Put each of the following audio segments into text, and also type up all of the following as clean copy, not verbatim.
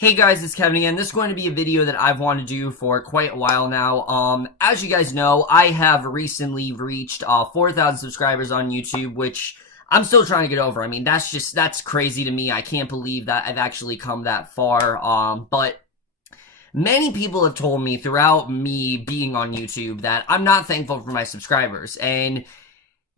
Hey guys, it's Kevin again. This is going to be a video that I've wanted to do for quite a while now. As you guys know, I have recently reached 4,000 subscribers on YouTube, which I'm still trying to get over. I mean, that's crazy to me. I can't believe that I've actually come that far. But many people have told me throughout me being on YouTube that I'm not thankful for my subscribers, and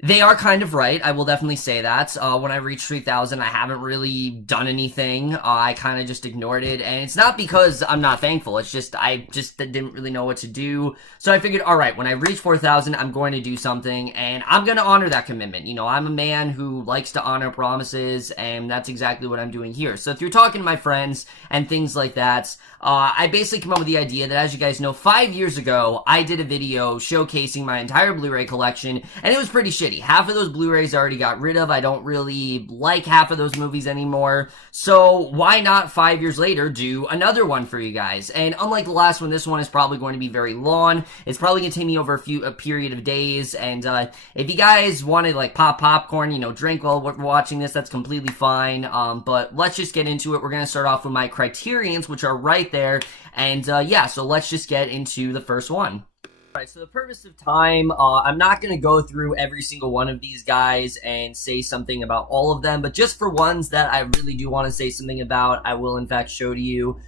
they are kind of right. I will definitely say that. When I reached 3,000, I haven't really done anything. I kind of just ignored it. And it's not because I'm not thankful. It's just, I just didn't really know what to do. So I figured, all right, when I reach 4,000, I'm going to do something. And I'm going to honor that commitment. You know, I'm a man who likes to honor promises. And that's exactly what I'm doing here. So through talking to my friends and things like that, I basically came up with the idea that, as you guys know, 5 years ago, I did a video showcasing my entire Blu-ray collection. And it was pretty shitty. Half of those Blu-rays I already got rid of. I don't really like half of those movies anymore. So why not 5 years later do another one for you guys? And unlike the last one, this one is probably going to be very long. It's probably going to take me over a period of days. And if you guys want to like pop popcorn, you know, drink while we're watching this, that's completely fine. But let's just get into it. We're going to start off with my criterions, which are right there. And yeah, so let's just get into the first one. Alright, so the purpose of time, I'm not going to go through every single one of these guys and say something about all of them, but just for ones that I really do want to say something about, I will in fact show to you,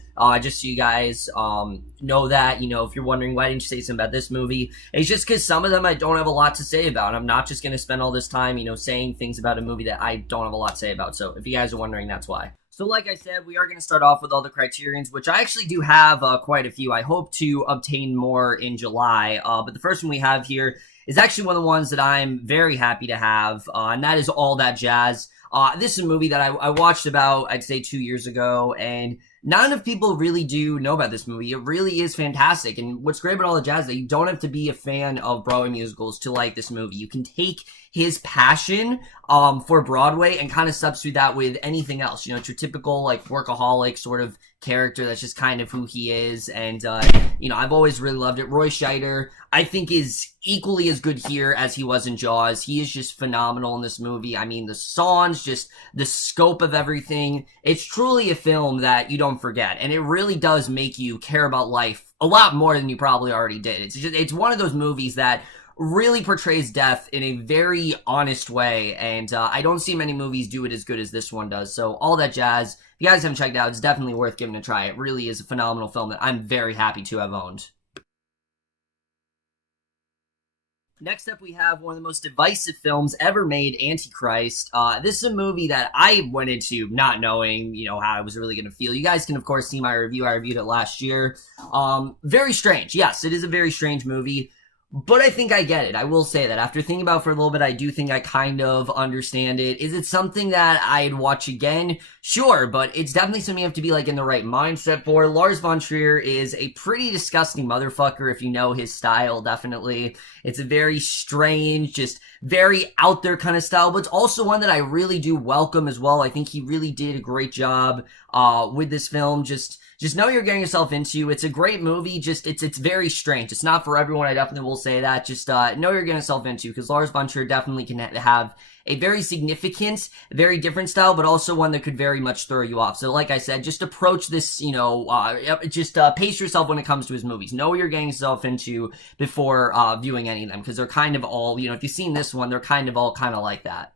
just so you guys know that, you know, if you're wondering why didn't you say something about this movie, it's just because some of them I don't have a lot to say about. I'm not just going to spend all this time, you know, saying things about a movie that I don't have a lot to say about, so if you guys are wondering, that's why. So like I said, we are going to start off with all the criterions, which I actually do have quite a few. I hope to obtain more in July, but the first one we have here is actually one of the ones that I'm very happy to have, and that is All That Jazz. This is a movie that I watched about, I'd say, 2 years ago, and not enough people really do know about this movie. It really is fantastic, and what's great about All the Jazz is that you don't have to be a fan of Broadway musicals to like this movie. You can take his passion for Broadway and kind of substitute that with anything else. You know, it's your typical, like, workaholic sort of character. That's just kind of who he is, and, you know, I've always really loved it. Roy Scheider, I think, is equally as good here as he was in Jaws. He is just phenomenal in this movie. I mean, the songs, just the scope of everything. It's truly a film that you don't forget, and it really does make you care about life a lot more than you probably already did. It's one of those movies that really portrays death in a very honest way, and I don't see many movies do it as good as this one does. So All That Jazz, if you guys haven't checked it out, it's definitely worth giving a try. It really is a phenomenal film that I'm very happy to have owned. Next up, we have one of the most divisive films ever made, Antichrist. This is a movie that I went into not knowing, you know, how I was really going to feel. You guys can, of course, see my review. I reviewed it last year. Very strange. Yes, it is a very strange movie, but I think I get it. I will say that. After thinking about it for a little bit, I do think I kind of understand it. Is it something that I'd watch again? Sure, but it's definitely something you have to be, like, in the right mindset for. Lars von Trier is a pretty disgusting motherfucker, if you know his style, definitely. It's a very strange, just very out there kind of style, but it's also one that I really do welcome as well. I think he really did a great job with this film. Just know you're getting yourself into. It's a great movie. Just it's very strange. It's not for everyone. I definitely will say that. Just know you're getting yourself into, because Lars von Trier definitely can have a very significant, very different style, but also one that could very much throw you off. So like I said, just approach this, you know, just pace yourself when it comes to his movies. Know what you're getting yourself into before viewing any of them, because they're kind of all, you know, if you've seen this one, they're kind of all kind of like that.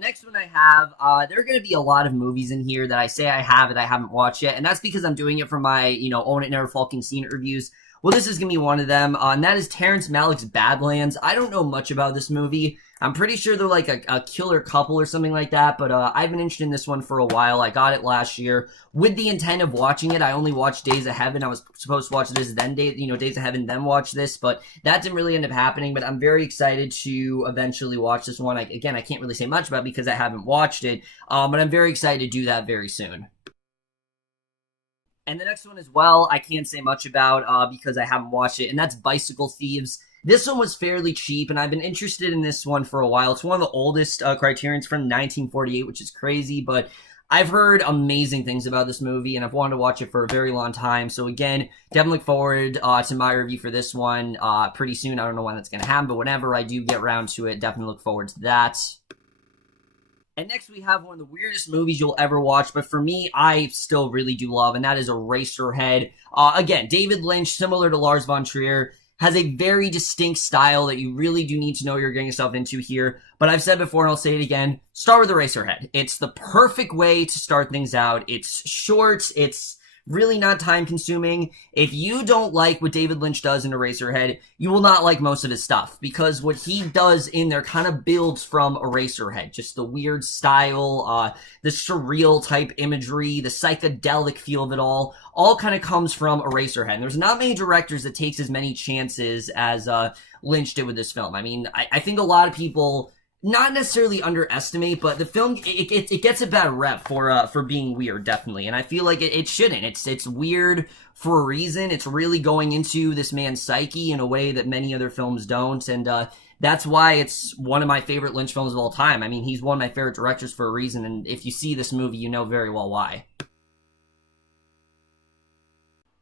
Next one I have, there are going to be a lot of movies in here that I say I have it, I haven't watched yet, and that's because I'm doing it for my, you know, Own It Never Fucking Seen It reviews. Well, this is going to be one of them, and that is Terrence Malick's Badlands. I don't know much about this movie. I'm pretty sure they're like a killer couple or something like that, but I've been interested in this one for a while. I got it last year with the intent of watching it. I only watched Days of Heaven. I was supposed to watch this, then Days of Heaven, then watch this, but that didn't really end up happening. But I'm very excited to eventually watch this one. Again, I can't really say much about it because I haven't watched it, but I'm very excited to do that very soon. And the next one as well, I can't say much about because I haven't watched it, and that's Bicycle Thieves. This one was fairly cheap, and I've been interested in this one for a while. It's one of the oldest Criterions from 1948, which is crazy, but I've heard amazing things about this movie, and I've wanted to watch it for a very long time. So again, definitely look forward to my review for this one pretty soon. I don't know when that's going to happen, but whenever I do get around to it, definitely look forward to that. And next we have one of the weirdest movies you'll ever watch, but for me, I still really do love, and that is Eraserhead. Again, David Lynch, similar to Lars von Trier, has a very distinct style that you really do need to know what you're getting yourself into here. But I've said before, and I'll say it again, start with Eraserhead. It's the perfect way to start things out. It's short, it's really not time consuming. If you don't like what David Lynch does in Eraserhead, you will not like most of his stuff, because what he does in there kind of builds from Eraserhead. Just the weird style, the surreal type imagery, the psychedelic feel of it all kind of comes from Eraserhead. And there's not many directors that takes as many chances as Lynch did with this film. I mean, I think a lot of people not necessarily underestimate, but the film it gets a bad rep for being weird, definitely, and I feel like it shouldn't. It's weird for a reason. It's really going into this man's psyche in a way that many other films don't, and that's why it's one of my favorite Lynch films of all time. I mean, he's one of my favorite directors for a reason, and if you see this movie, you know very well why.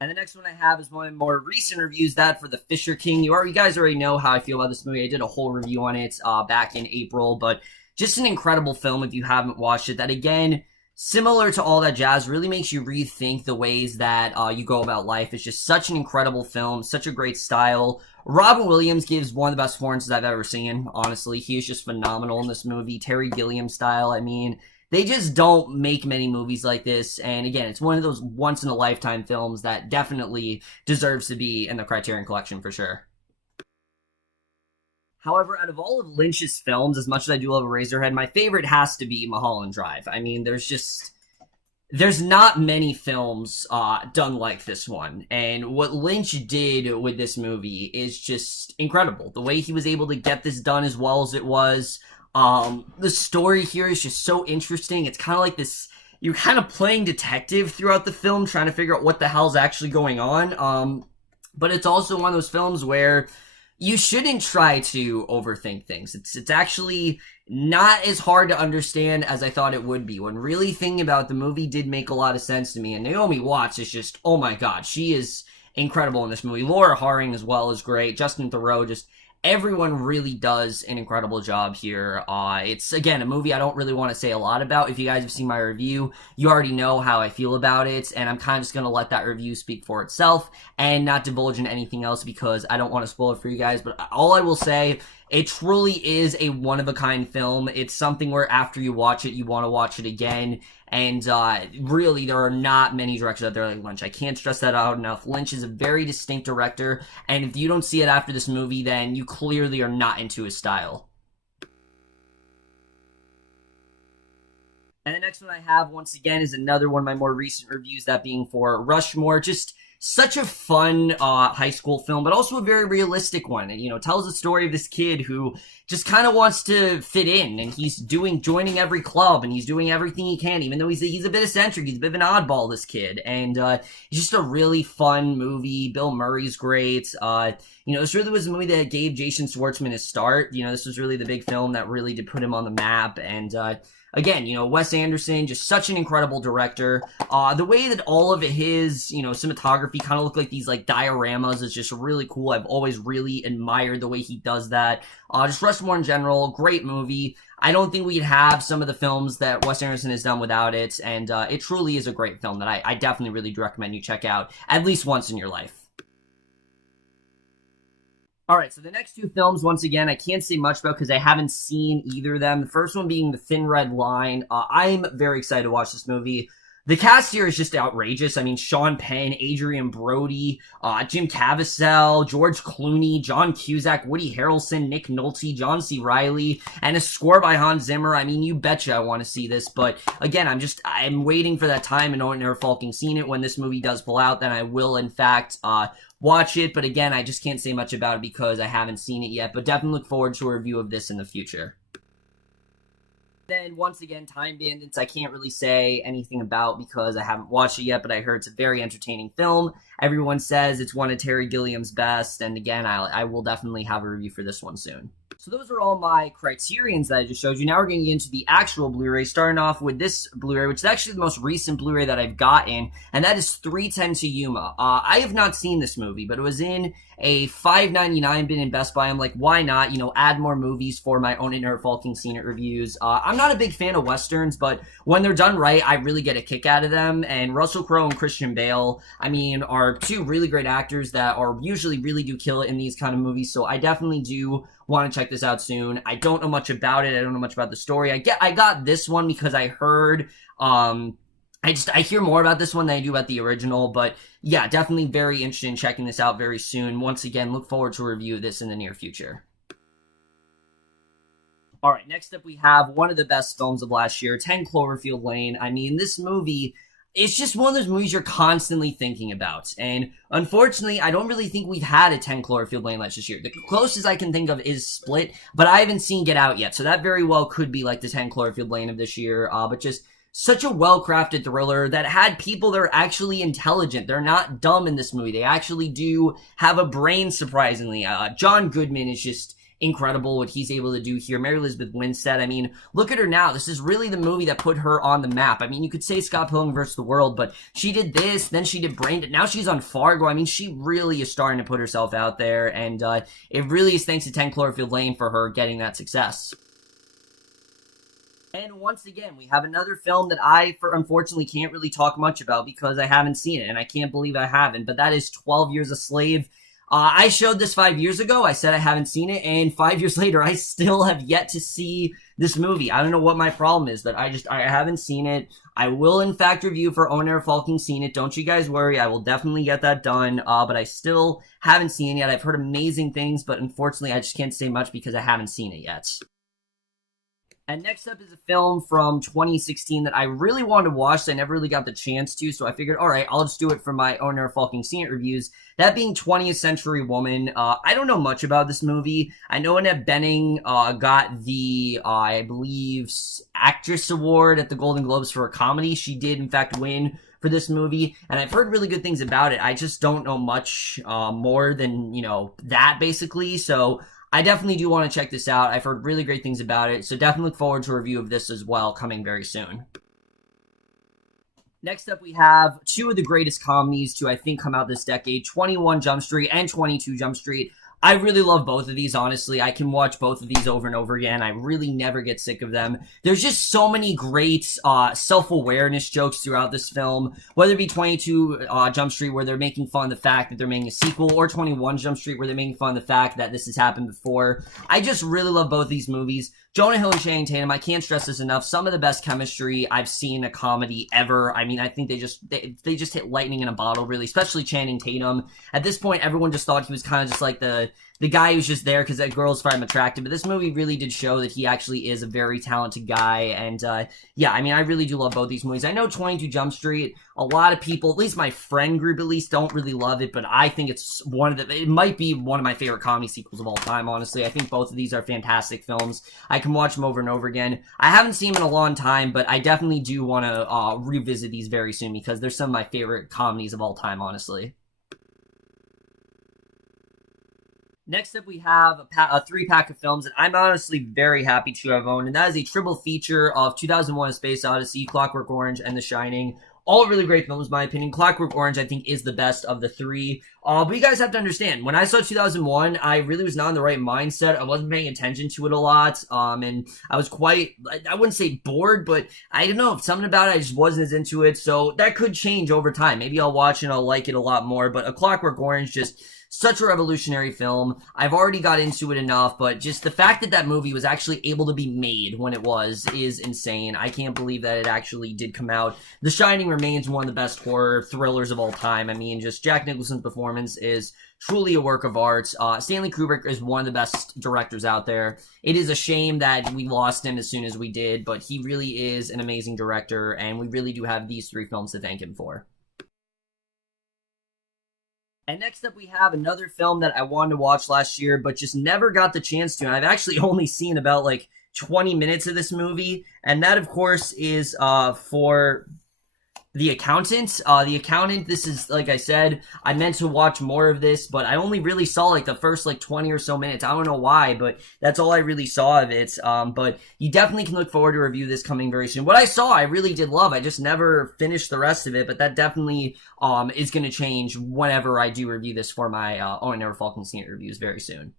And the next one I have is one of the more recent reviews, that for The Fisher King. You guys already know how I feel about this movie. I did a whole review on it back in April, but just an incredible film if you haven't watched it. That, again, similar to All That Jazz, really makes you rethink the ways that you go about life. It's just such an incredible film, such a great style. Robin Williams gives one of the best performances I've ever seen, honestly. He is just phenomenal in this movie. Terry Gilliam style, I mean, they just don't make many movies like this, and again, it's one of those once-in-a-lifetime films that definitely deserves to be in the Criterion Collection for sure. However, out of all of Lynch's films, as much as I do love Eraserhead, my favorite has to be Mulholland Drive. I mean, there's not many films done like this one, and what Lynch did with this movie is just incredible. The way he was able to get this done as well as it was. The story here is just so interesting. It's kind of like this, you're kind of playing detective throughout the film, trying to figure out what the hell's actually going on. But it's also one of those films where you shouldn't try to overthink things. It's actually not as hard to understand as I thought it would be. When really thinking about it, the movie did make a lot of sense to me, and Naomi Watts is just, oh my god, she is incredible in this movie. Laura Harring as well is great. Justin Theroux, just everyone really does an incredible job here. It's, again, a movie I don't really want to say a lot about. If you guys have seen my review, you already know how I feel about it, and I'm kind of just going to let that review speak for itself and not divulge into anything else because I don't want to spoil it for you guys. But all I will say, it truly is a one-of-a-kind film. It's something where after you watch it, you want to watch it again. And really, there are not many directors out there like Lynch. I can't stress that out enough. Lynch is a very distinct director, and if you don't see it after this movie, then you clearly are not into his style. And the next one I have, once again, is another one of my more recent reviews, that being for Rushmore. Just such a fun high school film, but also a very realistic one. And, you know, tells the story of this kid who just kind of wants to fit in, and he's joining every club, and he's doing everything he can, even though he's a bit eccentric, he's a bit of an oddball, this kid. And it's just a really fun movie. Bill Murray's great. You know, this really was a movie that gave Jason Schwartzman his start. You know, this was really the big film that really did put him on the map. And again, you know, Wes Anderson, just such an incredible director. The way that all of his, you know, cinematography kind of look like these, like, dioramas is just really cool. I've always really admired the way he does that. Just Rushmore in general, great movie. I don't think we'd have some of the films that Wes Anderson has done without it, and it truly is a great film that I definitely really do recommend you check out at least once in your life. Alright, so the next two films, once again, I can't say much about because I haven't seen either of them. The first one being The Thin Red Line. I'm very excited to watch this movie. The cast here is just outrageous. I mean, Sean Penn, Adrian Brody, Jim Caviezel, George Clooney, John Cusack, Woody Harrelson, Nick Nolte, John C. Reilly, and a score by Hans Zimmer. I mean, you betcha I want to see this, but again, I'm waiting for that time and never fucking seen it. When this movie does pull out, then I will, in fact, watch it, but again, I just can't say much about it because I haven't seen it yet, but definitely look forward to a review of this in the future. Then, once again, Time Bandits, I can't really say anything about because I haven't watched it yet, but I heard it's a very entertaining film. Everyone says it's one of Terry Gilliam's best, and again, I will definitely have a review for this one soon. So those are all my criterions that I just showed you. Now we're going to get into the actual Blu-ray, starting off with this Blu-ray, which is actually the most recent Blu-ray that I've gotten, and that is 3:10 to Yuma. I have not seen this movie, but it was in a $5.99 bin in Best Buy. I'm like, why not? You know, add more movies for my own Inner Falking Scene It reviews. I'm not a big fan of Westerns, but when they're done right, I really get a kick out of them, and Russell Crowe and Christian Bale, I mean, are two really great actors that are usually really do kill it in these kind of movies, so I definitely do want to check this out soon. I don't know much about it. I don't know much about the story. I got this one because I heard, I hear more about this one than I do about the original, but yeah, definitely very interested in checking this out very soon. Once again, look forward to a review of this in the near future. Alright, next up we have one of the best films of last year, 10 Cloverfield Lane. I mean, this movie, it's just one of those movies you're constantly thinking about. And unfortunately, I don't really think we've had a 10 Cloverfield Lane last year. The closest I can think of is Split, but I haven't seen Get Out yet. So that very well could be like the 10 Cloverfield Lane of this year. But just such a well-crafted thriller that had people that are actually intelligent. They're not dumb in this movie. They actually do have a brain, surprisingly. John Goodman is just incredible what he's able to do here. Mary Elizabeth Winstead, I mean, look at her now. This is really the movie that put her on the map. I mean, you could say Scott Pilgrim vs. the World, but she did this, then she did Brain. Now she's on Fargo. I mean, she really is starting to put herself out there, and it really is thanks to 10 Cloverfield Lane for her getting that success. And once again, we have another film that I, unfortunately, can't really talk much about because I haven't seen it, and I can't believe I haven't, but that is 12 Years a Slave. I showed this 5 years ago. I said I haven't seen it, and 5 years later, I still have yet to see this movie. I don't know what my problem is, but I haven't seen it. I will, in fact, review for Owner Falking Seen It. Don't you guys worry. I will definitely get that done, but I still haven't seen it yet. I've heard amazing things, but unfortunately, I just can't say much because I haven't seen it yet. And next up is a film from 2016 that I really wanted to watch, so I never really got the chance to, so I figured, alright, I'll just do it for my Owner Falking Scene It reviews. That being 20th Century Woman. I don't know much about this movie. I know Annette Bening got the, I believe, Actress Award at the Golden Globes for a comedy. She did, in fact, win for this movie, and I've heard really good things about it. I just don't know much more than, you know, that, basically, so I definitely do want to check this out. I've heard really great things about it, so definitely look forward to a review of this as well, coming very soon. Next up, we have two of the greatest comedies to, I think, come out this decade, 21 Jump Street and 22 Jump Street. I really love both of these, honestly. I can watch both of these over and over again. I really never get sick of them. There's just so many great self-awareness jokes throughout this film, whether it be 22 Jump Street, where they're making fun of the fact that they're making a sequel, or 21 Jump Street, where they're making fun of the fact that this has happened before. I just really love both these movies. Jonah Hill and Channing Tatum, I can't stress this enough. Some of the best chemistry I've seen in a comedy ever. I mean, I think they just hit lightning in a bottle, really, especially Channing Tatum. At this point, everyone just thought he was kind of just like the guy who's just there because that girls find him attractive. But this movie really did show that he actually is a very talented guy. And yeah, I mean, I really do love both these movies. I know 22 Jump Street, a lot of people, at least my friend group at least, don't really love it. But I think it's it might be one of my favorite comedy sequels of all time, honestly. I think both of these are fantastic films. I can watch them over and over again. I haven't seen them in a long time, but I definitely do want to revisit these very soon because they're some of my favorite comedies of all time, honestly. Next up, we have a three-pack of films that I'm honestly very happy to have owned, and that is a triple feature of 2001: A Space Odyssey, Clockwork Orange, and The Shining. All really great films, in my opinion. Clockwork Orange, I think, is the best of the three. But you guys have to understand, when I saw 2001, I really was not in the right mindset. I wasn't paying attention to it a lot. And I was quite, I wouldn't say bored, but I don't know, something about it, I just wasn't as into it. So that could change over time. Maybe I'll watch and I'll like it a lot more. But A Clockwork Orange, just such a revolutionary film. I've already got into it enough, but just the fact that that movie was actually able to be made when it was is insane. I can't believe that it actually did come out. The Shining remains one of the best horror thrillers of all time. I mean, just Jack Nicholson's performance is truly a work of art. Stanley Kubrick is one of the best directors out there. It is a shame that we lost him as soon as we did, but he really is an amazing director, and we really do have these three films to thank him for. And next up, we have another film that I wanted to watch last year, but just never got the chance to. And I've actually only seen about, like, 20 minutes of this movie. And that, of course, is for The Accountant. The Accountant, this is, like I said, I meant to watch more of this, but I only really saw, like, the first, like, 20 or so minutes. I don't know why, but that's all I really saw of it. But you definitely can look forward to review this coming very soon. What I saw, I really did love. I just never finished the rest of it, but that definitely, is gonna change whenever I do review this for my, Oh, I Never Falcon Scene reviews very soon.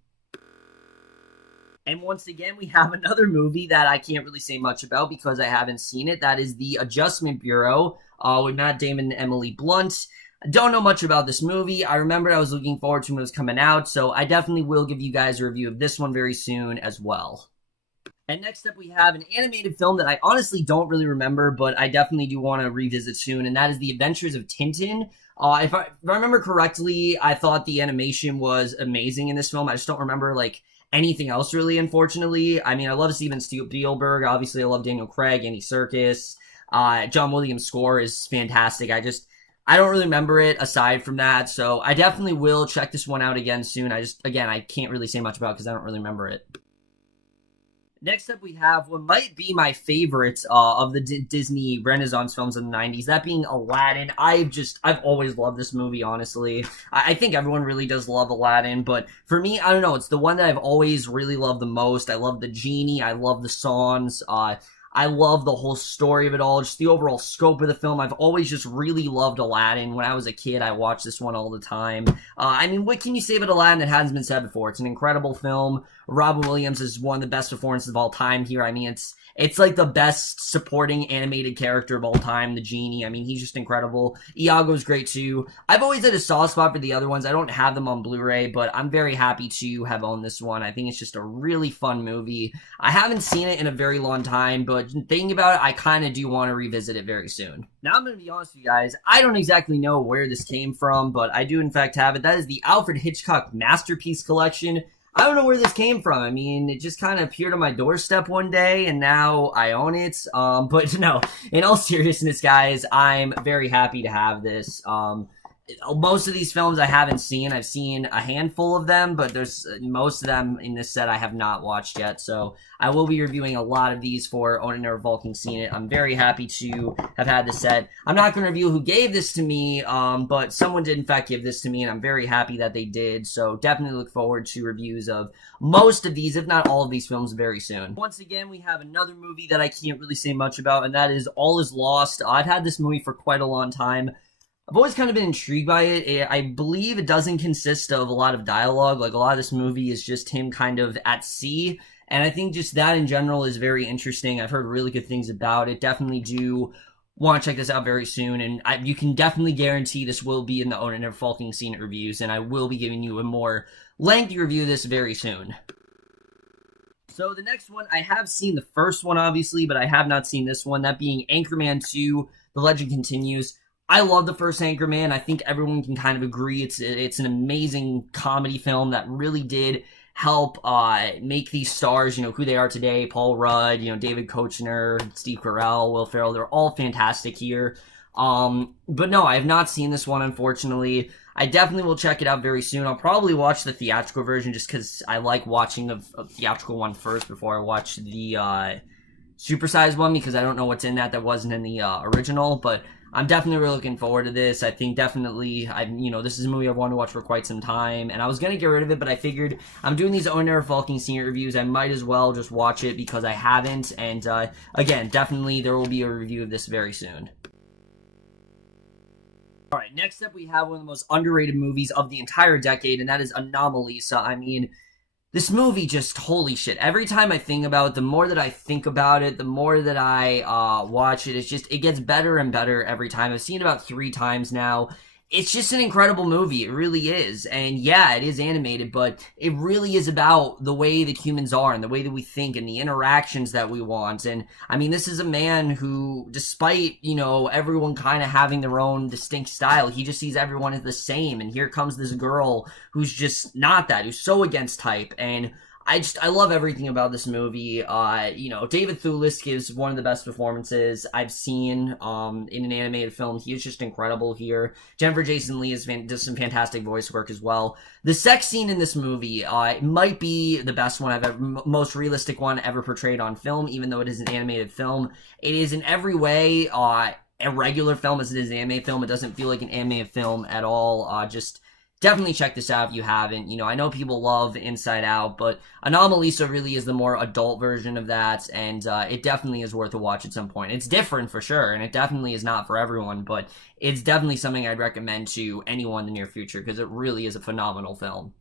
And once again, we have another movie that I can't really say much about because I haven't seen it. That is The Adjustment Bureau with Matt Damon and Emily Blunt. I don't know much about this movie. I remember I was looking forward to when it was coming out, so I definitely will give you guys a review of this one very soon as well. And next up, we have an animated film that I honestly don't really remember, but I definitely do want to revisit soon, and that is The Adventures of Tintin. If I remember correctly, I thought the animation was amazing in this film. I just don't remember, like, anything else really, unfortunately. I mean, I love Steven Spielberg. Obviously, I love Daniel Craig, Andy Serkis. John Williams' score is fantastic. I don't really remember it aside from that, so I definitely will check this one out again soon. Again, I can't really say much about it because I don't really remember it. Next up, we have what might be my favorite of the Disney Renaissance films in the 90s, that being Aladdin. I've always loved this movie, honestly. I think everyone really does love Aladdin, but for me, I don't know, it's the one that I've always really loved the most. I love the genie, I love the songs, I love the whole story of it all, just the overall scope of the film. I've always just really loved Aladdin. When I was a kid, I watched this one all the time. I mean, what can you say about Aladdin that hasn't been said before? It's an incredible film. Robin Williams is one of the best performances of all time here. I mean, it's like the best supporting animated character of all time, the genie. I mean, he's just incredible. Iago's great too. I've always had a soft spot for the other ones. I don't have them on Blu-ray, but I'm very happy to have owned this one. I think it's just a really fun movie. I haven't seen it in a very long time, but thinking about it, I kind of do want to revisit it very soon. Now, I'm going to be honest with you guys. I don't exactly know where this came from, but I do in fact have it. That is the Alfred Hitchcock Masterpiece Collection. I don't know where this came from. I mean, it just kind of appeared on my doorstep one day, and now I own it. But no, in all seriousness, guys, I'm very happy to have this. Most of these films I haven't seen. I've seen a handful of them, but there's most of them in this set I have not watched yet. So I will be reviewing a lot of these for Own It Never Falcon Seen It. I'm very happy to have had this set. I'm not going to review who gave this to me, but someone did in fact give this to me, and I'm very happy that they did. So definitely look forward to reviews of most of these, if not all of these films, very soon. Once again, we have another movie that I can't really say much about, and that is All Is Lost. I've had this movie for quite a long time. I've always kind of been intrigued by it. I believe it doesn't consist of a lot of dialogue. Like, a lot of this movie is just him kind of at sea. And I think just that in general is very interesting. I've heard really good things about it. Definitely do want to check this out very soon. And you can definitely guarantee this will be in the Own It Never Falcon Scene reviews. And I will be giving you a more lengthy review of this very soon. So the next one, I have seen the first one, obviously, but I have not seen this one. That being Anchorman 2, The Legend Continues. I love the first Anchorman. I think everyone can kind of agree it's an amazing comedy film that really did help make these stars, who they are today. Paul Rudd, David Koechner, Steve Carell, Will Ferrell. They're all fantastic here. But no, I have not seen this one, unfortunately. I definitely will check it out very soon. I'll probably watch the theatrical version just because I like watching a theatrical one first before I watch the supersized one, because I don't know what's in that wasn't in the original, but I'm definitely really looking forward to this. I think definitely, this is a movie I've wanted to watch for quite some time, and I was going to get rid of it, but I figured I'm doing these Own It Never Falcon Senior reviews. I might as well just watch it because I haven't, and again, definitely there will be a review of this very soon. Alright, next up we have one of the most underrated movies of the entire decade, and that is Anomalisa. I mean, this movie just, holy shit. Every time I think about it, the more that I think about it, the more that I watch it, it gets better and better every time. I've seen it about 3 times now. It's just an incredible movie. It really is. And yeah, it is animated, but it really is about the way that humans are and the way that we think and the interactions that we want. And I mean, this is a man who, despite, everyone kind of having their own distinct style, he just sees everyone as the same. And here comes this girl who's just not that, who's so against type. And I love everything about this movie. David Thewlis gives one of the best performances I've seen in an animated film. He is just incredible here. Jennifer Jason Leigh does some fantastic voice work as well. The sex scene in this movie might be the best one I've ever, most realistic one ever portrayed on film, even though it is an animated film. It is in every way a regular film as it is an anime film. It doesn't feel like an anime film at all. Just definitely check this out if you haven't. You know, I know people love Inside Out, but Anomalisa really is the more adult version of that, and it definitely is worth a watch at some point. It's different for sure, and it definitely is not for everyone, but it's definitely something I'd recommend to anyone in the near future because it really is a phenomenal film.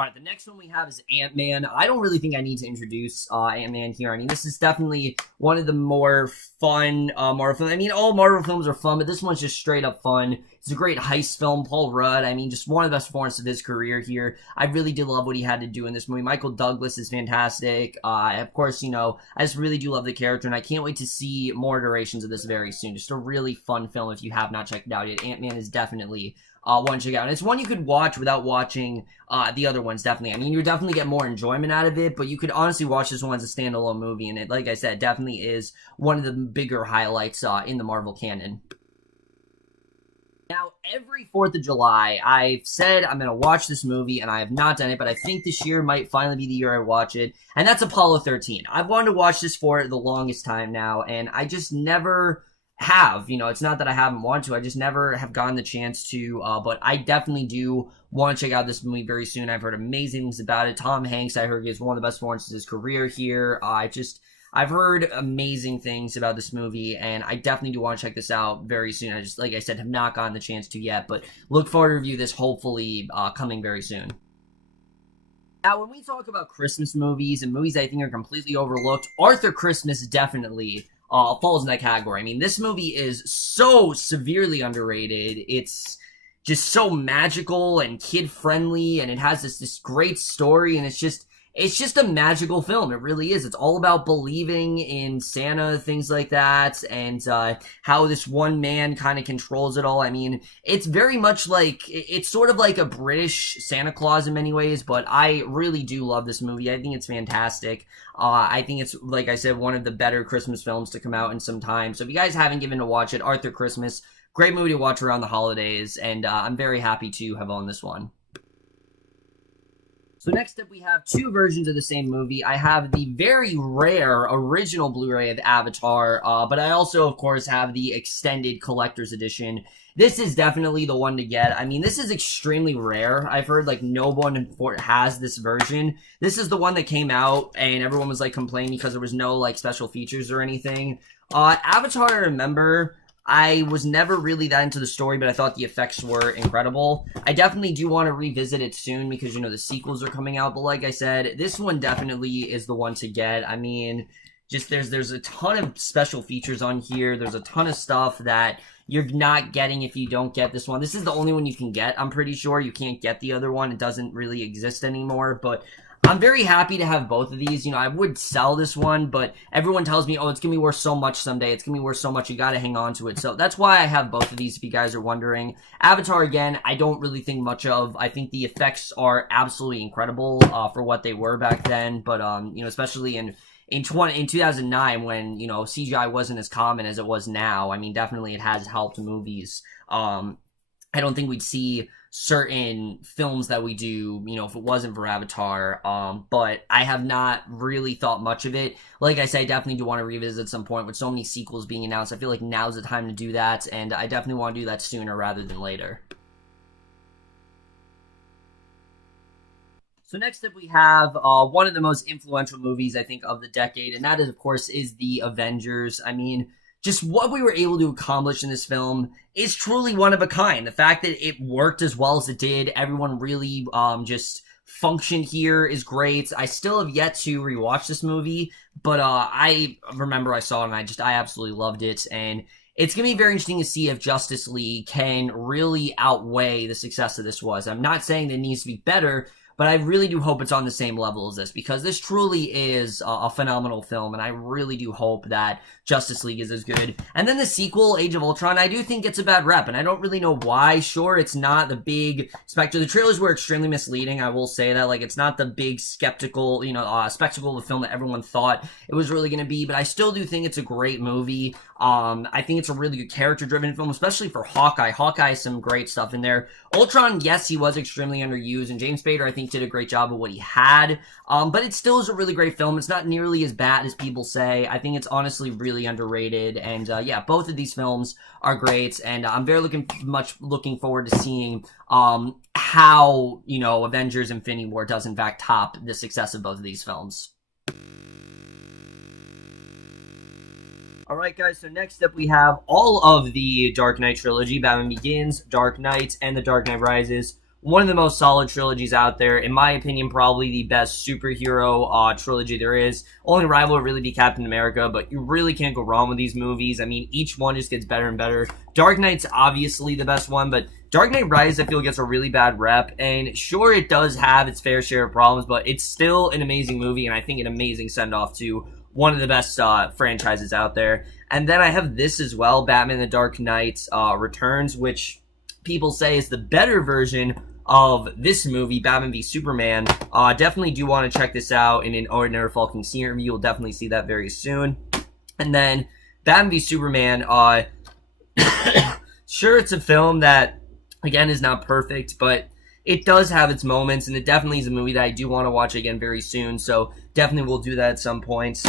All right, the next one we have is Ant-Man. I don't really think I need to introduce Ant-Man here. I mean, this is definitely one of the more fun Marvel films. I mean, all Marvel films are fun, but this one's just straight up fun. It's a great heist film. Paul Rudd, I mean, just one of the best performances of his career here. I really did love what he had to do in this movie. Michael Douglas is fantastic. Of course, you know, I just really do love the character, and I can't wait to see more iterations of this very soon. Just a really fun film if you have not checked it out yet. Ant-Man is definitely one to check out. And it's one you could watch without watching the other ones, definitely. I mean, you definitely get more enjoyment out of it, but you could honestly watch this one as a standalone movie, and it, like I said, definitely is one of the bigger highlights in the Marvel canon. Now, every 4th of July, I've said I'm going to watch this movie, and I have not done it, but I think this year might finally be the year I watch it, and that's Apollo 13. I've wanted to watch this for the longest time now, and I just never have. You know, it's not that I haven't wanted to, I just never have gotten the chance to, but I definitely do want to check out this movie very soon. I've heard amazing things about it. Tom Hanks, I heard, gives one of the best performances of his career here. I've heard amazing things about this movie, and I definitely do want to check this out very soon. I just, like I said, have not gotten the chance to yet, but look forward to review this hopefully coming very soon. Now, when we talk about Christmas movies and movies I think are completely overlooked, Arthur Christmas definitely falls in that category. I mean, this movie is so severely underrated. It's just so magical and kid-friendly, and it has this great story, and it's just a magical film. It really is. It's all about believing in Santa, things like that, and how this one man kind of controls it all. I mean, it's very much like, it's sort of like a British Santa Claus in many ways, but I really do love this movie. I think it's fantastic. I think it's, like I said, one of the better Christmas films to come out in some time. So if you guys haven't given to watch it, Arthur Christmas, great movie to watch around the holidays, and I'm very happy to have owned this one. So next up, we have two versions of the same movie. I have the very rare original Blu-ray of Avatar, but I also, of course, have the extended collector's edition. This is definitely the one to get. I mean, this is extremely rare. I've heard, like, no one has this version. This is the one that came out, and everyone was, like, complaining because there was no, like, special features or anything. Avatar, I remember, I was never really that into the story, but I thought the effects were incredible. I definitely do want to revisit it soon because, you know, the sequels are coming out. But like I said, this one definitely is the one to get. I mean, just there's a ton of special features on here. There's a ton of stuff that you're not getting if you don't get this one. This is the only one you can get, I'm pretty sure. You can't get the other one. It doesn't really exist anymore, but I'm very happy to have both of these. You know, I would sell this one, but everyone tells me, oh, it's going to be worth so much someday. It's going to be worth so much. You got to hang on to it. So that's why I have both of these, if you guys are wondering. Avatar, again, I don't really think much of. I think the effects are absolutely incredible for what they were back then. But, you know, especially in 2009 when, you know, CGI wasn't as common as it was now. I mean, definitely it has helped movies. I don't think we'd see certain films that we do, you know, if it wasn't for Avatar, but I have not really thought much of it. Like I said, I definitely do want to revisit at some point with so many sequels being announced. I feel like now's the time to do that, and I definitely want to do that sooner rather than later. So next up we have one of the most influential movies, I think, of the decade, and that is, of course, is The Avengers. I mean, just what we were able to accomplish in this film is truly one of a kind. The fact that it worked as well as it did, everyone really just functioned here is great. I still have yet to rewatch this movie, but I remember I saw it and I absolutely loved it. And it's going to be very interesting to see if Justice League can really outweigh the success that this was. I'm not saying that it needs to be better, but I really do hope it's on the same level as this, because this truly is a phenomenal film, and I really do hope that Justice League is as good. And then the sequel, Age of Ultron, I do think it's a bad rep, and I don't really know why. Sure, it's not the big spectacle. The trailers were extremely misleading, I will say that. Like, it's not the big skeptical, you know, spectacle of the film that everyone thought it was really going to be, but I still do think it's a great movie. I think it's a really good character-driven film, especially for Hawkeye. Hawkeye has some great stuff in there. Ultron, yes, he was extremely underused, and James Spader, I think, did a great job of what he had. But it still is a really great film. It's not nearly as bad as people say. I think it's honestly really underrated. And yeah, both of these films are great. And I'm very looking forward to seeing how, you know, Avengers Infinity War does in fact top the success of both of these films. Alright guys, so next up we have all of the Dark Knight trilogy, Batman Begins, Dark Knight, and The Dark Knight Rises. One of the most solid trilogies out there. In my opinion, probably the best superhero trilogy there is. Only rival would really be Captain America, but you really can't go wrong with these movies. I mean, each one just gets better and better. Dark Knight's obviously the best one, but Dark Knight Rises, I feel, gets a really bad rep. And sure, it does have its fair share of problems, but it's still an amazing movie, and I think an amazing send-off to one of the best franchises out there. And then I have this as well, Batman The Dark Knight Returns, which people say is the better version of this movie, Batman v Superman. Definitely do want to check this out in an Ordinary Falcon Scene review. You'll definitely see that very soon. And then Batman v Superman, sure, it's a film that, again, is not perfect, but it does have its moments, and it definitely is a movie that I do want to watch again very soon, so definitely we'll do that at some point.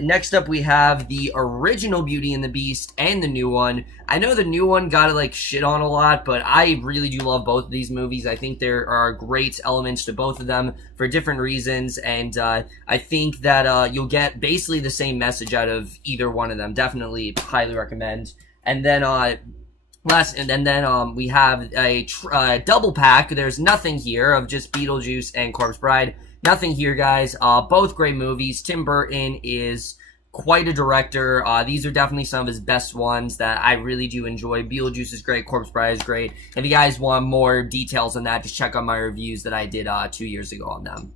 Next up, we have the original Beauty and the Beast and the new one. I know the new one got, like, shit on a lot, but I really do love both of these movies. I think there are great elements to both of them for different reasons, and I think that you'll get basically the same message out of either one of them. Definitely highly recommend. And then we have a double pack. There's Nothing Here of just Beetlejuice and Corpse Bride. Nothing Here, guys. Both great movies. Tim Burton is quite a director. These are definitely some of his best ones that I really do enjoy. Beetlejuice is great. Corpse Bride is great. If you guys want more details on that, just check out my reviews that I did 2 years ago on them.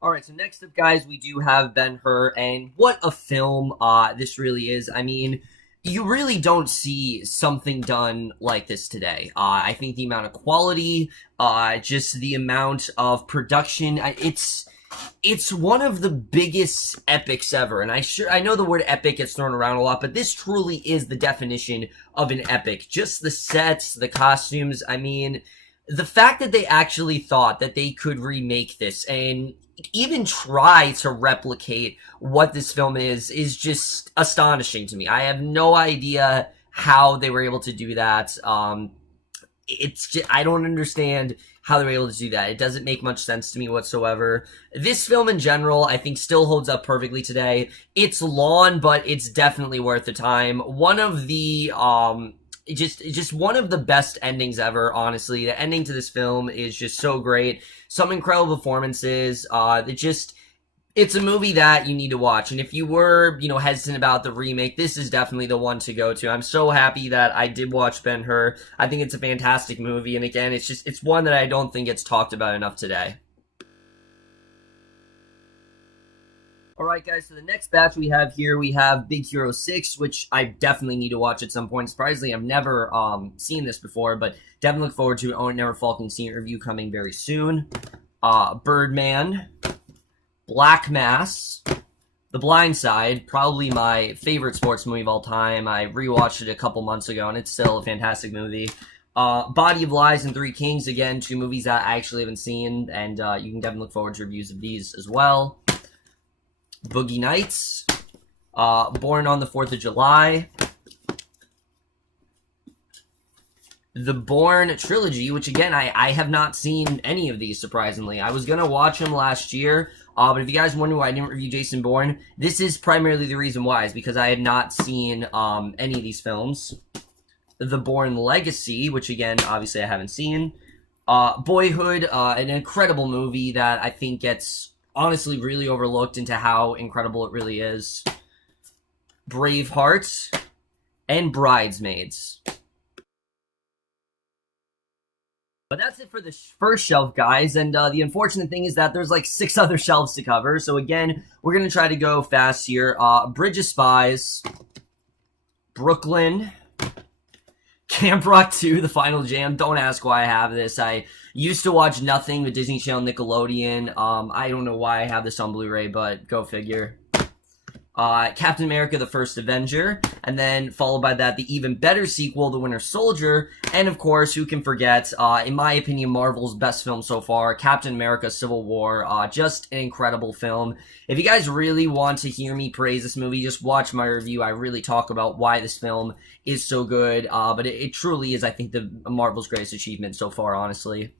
Alright, so next up, guys, we do have Ben-Hur, and what a film this really is. I mean, you really don't see something done like this today. I think the amount of quality, just the amount of production, it's one of the biggest epics ever. And I know the word epic gets thrown around a lot, but this truly is the definition of an epic. Just the sets, the costumes, I mean, the fact that they actually thought that they could remake this and even try to replicate what this film is just astonishing to me. I have no idea how they were able to do that. It's just, I don't understand how they were able to do that. It doesn't make much sense to me whatsoever. This film in general, I think, still holds up perfectly today. It's long, but it's definitely worth the time. One of the just one of the best endings ever, honestly. The ending to this film is just so great. Some incredible performances. It's a movie that you need to watch. And if you were, hesitant about the remake, this is definitely the one to go to. I'm so happy that I did watch Ben-Hur. I think it's a fantastic movie. And again, it's one that I don't think gets talked about enough today. Alright guys, so the next batch we have here, we have Big Hero 6, which I definitely need to watch at some point. Surprisingly, I've never seen this before, but definitely look forward to an Ordinary Falcon Scene review coming very soon. Birdman, Black Mass, The Blind Side, probably my favorite sports movie of all time. I rewatched it a couple months ago, and it's still a fantastic movie. Body of Lies and Three Kings, again, 2 movies that I actually haven't seen, and you can definitely look forward to reviews of these as well. Boogie Nights, Born on the 4th of July, the Bourne trilogy, which again, I have not seen any of these, surprisingly. I was going to watch them last year, but if you guys wonder why I didn't review Jason Bourne, this is primarily the reason why, is because I had not seen any of these films. The Bourne Legacy, which again, obviously I haven't seen. Boyhood, an incredible movie that I think gets honestly really overlooked into how incredible it really is. Braveheart, and Bridesmaids. But that's it for the first shelf, guys, and the unfortunate thing is that there's like 6 other shelves to cover, so again, we're going to try to go fast here. Bridge of Spies, Brooklyn, Camp Rock 2, The Final Jam. Don't ask why I have this. I used to watch nothing but Disney Channel, Nickelodeon. I don't know why I have this on Blu-ray, but go figure. Captain America, the First Avenger, and then followed by that, the even better sequel, The Winter Soldier, and of course, who can forget, in my opinion, Marvel's best film so far, Captain America, Civil War, just an incredible film. If you guys really want to hear me praise this movie, just watch my review. I really talk about why this film is so good, but it truly is, I think, Marvel's greatest achievement so far, honestly.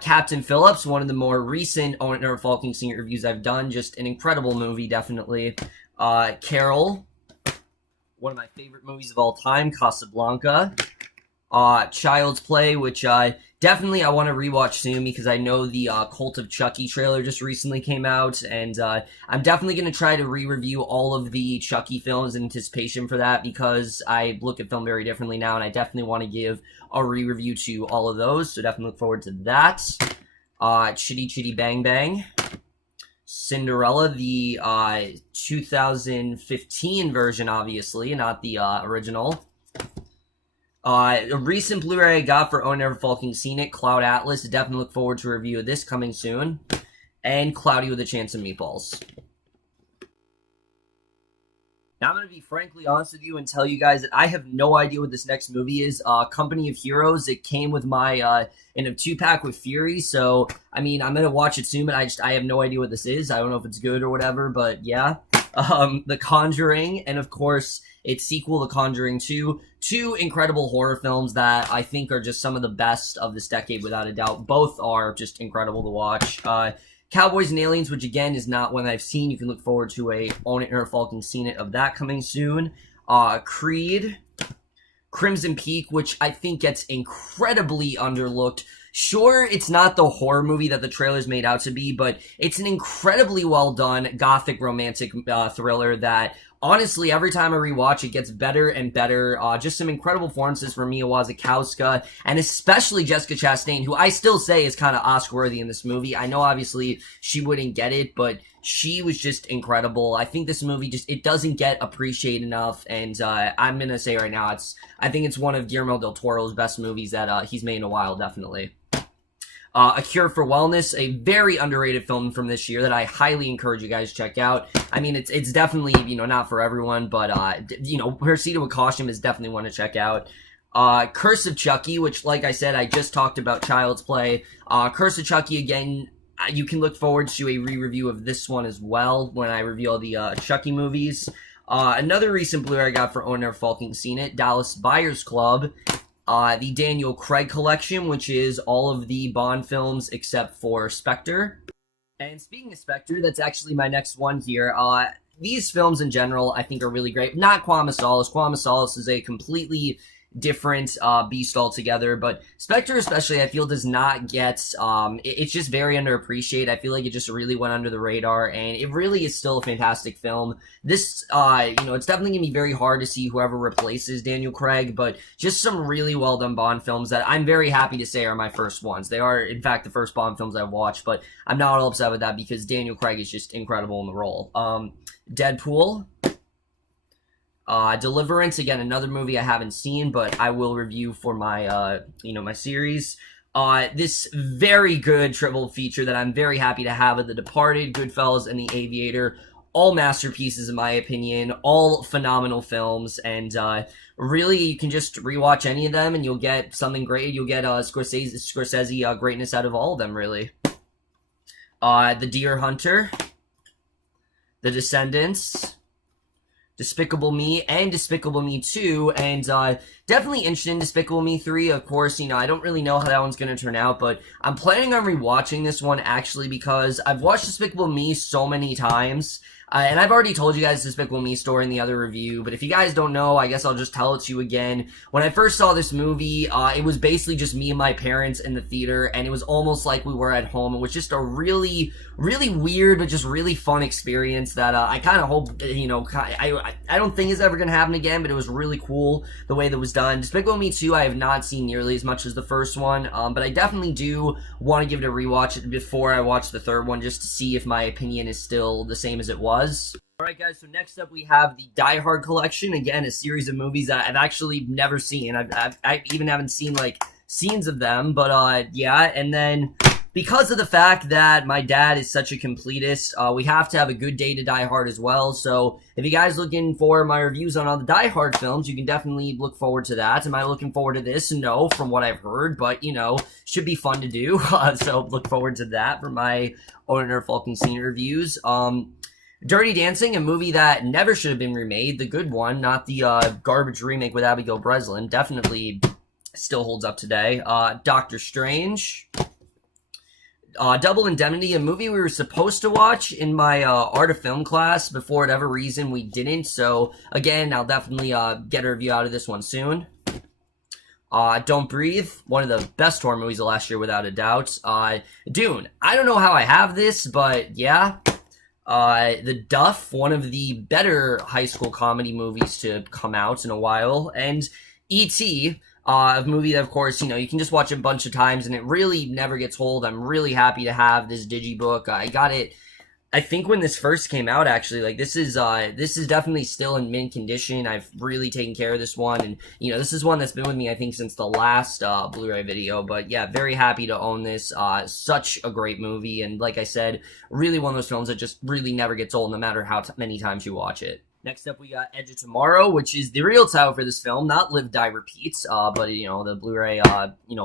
Captain Phillips, one of the more recent Owen and Her Falcon Senior reviews I've done. Just an incredible movie, definitely. Carol, one of my favorite movies of all time, Casablanca. Child's Play, which definitely I want to rewatch soon because I know the Cult of Chucky trailer just recently came out, and I'm definitely going to try to re-review all of the Chucky films in anticipation for that because I look at film very differently now, and I definitely want to give a re-review to all of those, so definitely look forward to that. Chitty Chitty Bang Bang. Cinderella, the 2015 version, obviously, not the original. A recent Blu-ray I got for Oh Never Fucking Seen It, Cloud Atlas. Definitely look forward to a review of this coming soon. And Cloudy with a Chance of Meatballs. Now I'm going to be frankly honest with you and tell you guys that I have no idea what this next movie is. Company of Heroes. It came with my in a 2-pack with Fury, so I mean I'm going to watch it soon, but I have no idea what this is. I don't know if it's good or whatever, but yeah. The Conjuring, and of course its sequel, The Conjuring 2. Two incredible horror films that I think are just some of the best of this decade, without a doubt. Both are just incredible to watch. Cowboys and Aliens, which again is not one I've seen. You can look forward to a Own It or Falcon Seen It of that coming soon. Creed, Crimson Peak, which I think gets incredibly underlooked. Sure, it's not the horror movie that the trailer's made out to be, but it's an incredibly well done gothic romantic thriller that honestly, every time I rewatch, it gets better and better. Just some incredible performances from Mia Wasikowska, and especially Jessica Chastain, who I still say is kind of Oscar-worthy in this movie. I know, obviously, she wouldn't get it, but she was just incredible. I think this movie it doesn't get appreciated enough, and I'm gonna say right now, I think it's one of Guillermo del Toro's best movies that he's made in a while, definitely. A Cure for Wellness, a very underrated film from this year that I highly encourage you guys to check out. I mean, it's definitely, not for everyone, but, Proceed with Caution is definitely one to check out. Curse of Chucky, which, like I said, I just talked about Child's Play. Curse of Chucky, again, you can look forward to a re-review of this one as well when I review all the Chucky movies. Another recent Blu-ray I got for Own Never Fucking Seen It, Dallas Buyers Club. The Daniel Craig collection, which is all of the Bond films except for Spectre. And speaking of Spectre, that's actually my next one here. These films in general, I think, are really great. Not Quantum of Solace. Quantum of Solace is a completely different beast altogether, but Spectre especially, I feel, does not get, it's just very underappreciated. I feel like it just really went under the radar, and it really is still a fantastic film. This, it's definitely gonna be very hard to see whoever replaces Daniel Craig, but just some really well done Bond films that I'm very happy to say are my first ones. They are, in fact, the first Bond films I've watched, but I'm not all upset with that because Daniel Craig is just incredible in the role. Deadpool. Deliverance, again, another movie I haven't seen, but I will review for my, my series. This very good triple feature that I'm very happy to have of The Departed, Goodfellas, and The Aviator. All masterpieces, in my opinion. All phenomenal films, and really, you can just rewatch any of them, and you'll get something great. You'll get Scorsese greatness out of all of them, really. The Deer Hunter, The Descendants, Despicable Me, and Despicable Me 2, and definitely interested in Despicable Me 3. Of course, I don't really know how that one's going to turn out, but I'm planning on rewatching this one, actually, because I've watched Despicable Me so many times, and I've already told you guys the Despicable Me story in the other review, but if you guys don't know, I guess I'll just tell it to you again. When I first saw this movie, it was basically just me and my parents in the theater, and it was almost like we were at home. It was just a really, really weird, but just really fun experience that I kind of hope, I don't think it's ever going to happen again, but it was really cool the way that was done. Despicable Me 2, I have not seen nearly as much as the first one, but I definitely do want to give it a rewatch before I watch the third one, just to see if my opinion is still the same as it was. Alright guys, so next up we have the Die Hard collection. Again, a series of movies that I've actually never seen. I even haven't seen, like, scenes of them, but, yeah, and then because of the fact that my dad is such a completist, we have to have a good day to Die Hard as well. So if you guys looking for my reviews on all the Die Hard films, you can definitely look forward to that. Am I looking forward to this? No, from what I've heard, but you know, should be fun to do. So look forward to that for my Owner Falcon Scene reviews. Dirty Dancing, a movie that never should have been remade, the good one, not the garbage remake with Abigail Breslin, definitely still holds up today. Doctor Strange. Double Indemnity, a movie we were supposed to watch in my art of film class. But for whatever reason, we didn't. So, again, I'll definitely get a review out of this one soon. Don't Breathe, one of the best horror movies of last year, without a doubt. Dune, I don't know how I have this, but yeah. The Duff, one of the better high school comedy movies to come out in a while. And E.T., a movie that, of course, you know, you can just watch a bunch of times and it really never gets old. I'm really happy to have this digibook. I got it, I think, when this first came out, actually. Like, this is definitely still in mint condition. I've really taken care of this one. And, you know, this is one that's been with me, I think, since the last Blu-ray video. But, yeah, very happy to own this. Such a great movie. And, like I said, really one of those films that just really never gets old, no matter how many times you watch it. Next up, we got Edge of Tomorrow, which is the real title for this film, not Live, Die, Repeat. But, you know, the Blu-ray,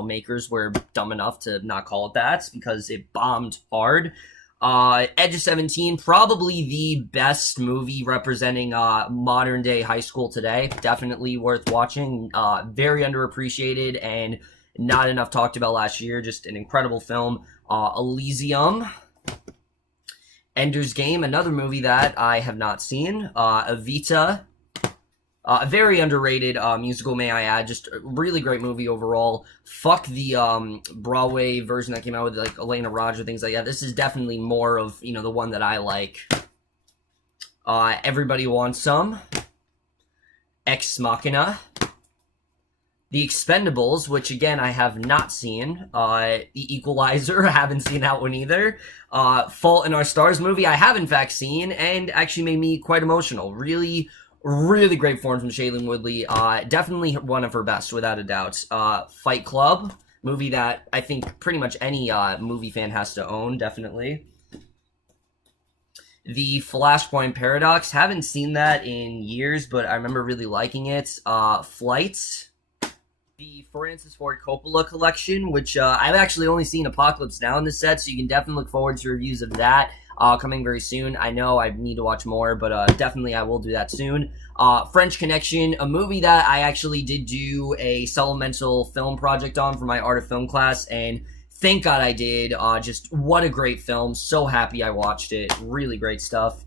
makers were dumb enough to not call it that because it bombed hard. Edge of 17, probably the best movie representing modern-day high school today. Definitely worth watching. Very underappreciated and not enough talked about last year. Just an incredible film. Elysium. Ender's Game, another movie that I have not seen. Evita, a very underrated musical, may I add. Just a really great movie overall. Fuck the Broadway version that came out with like Elena Roger, things like that. This is definitely more of, you know, the one that I like. Everybody Wants Some. Ex Machina. The Expendables, which again I have not seen. The Equalizer, I haven't seen that one either. Fault in Our Stars movie, I have in fact seen, and actually made me quite emotional. Really, really great form from Shailene Woodley. Definitely one of her best, without a doubt. Fight Club, movie that I think pretty much any movie fan has to own, definitely. The Flashpoint Paradox, haven't seen that in years, but I remember really liking it. Flight. The Francis Ford Coppola collection, which I've actually only seen Apocalypse Now in this set, so you can definitely look forward to reviews of that coming very soon. I know I need to watch more, but definitely I will do that soon. French Connection, a movie that I actually did do a supplemental film project on for my art of film class, and thank God I did. Just what a great film. So happy I watched it. Really great stuff.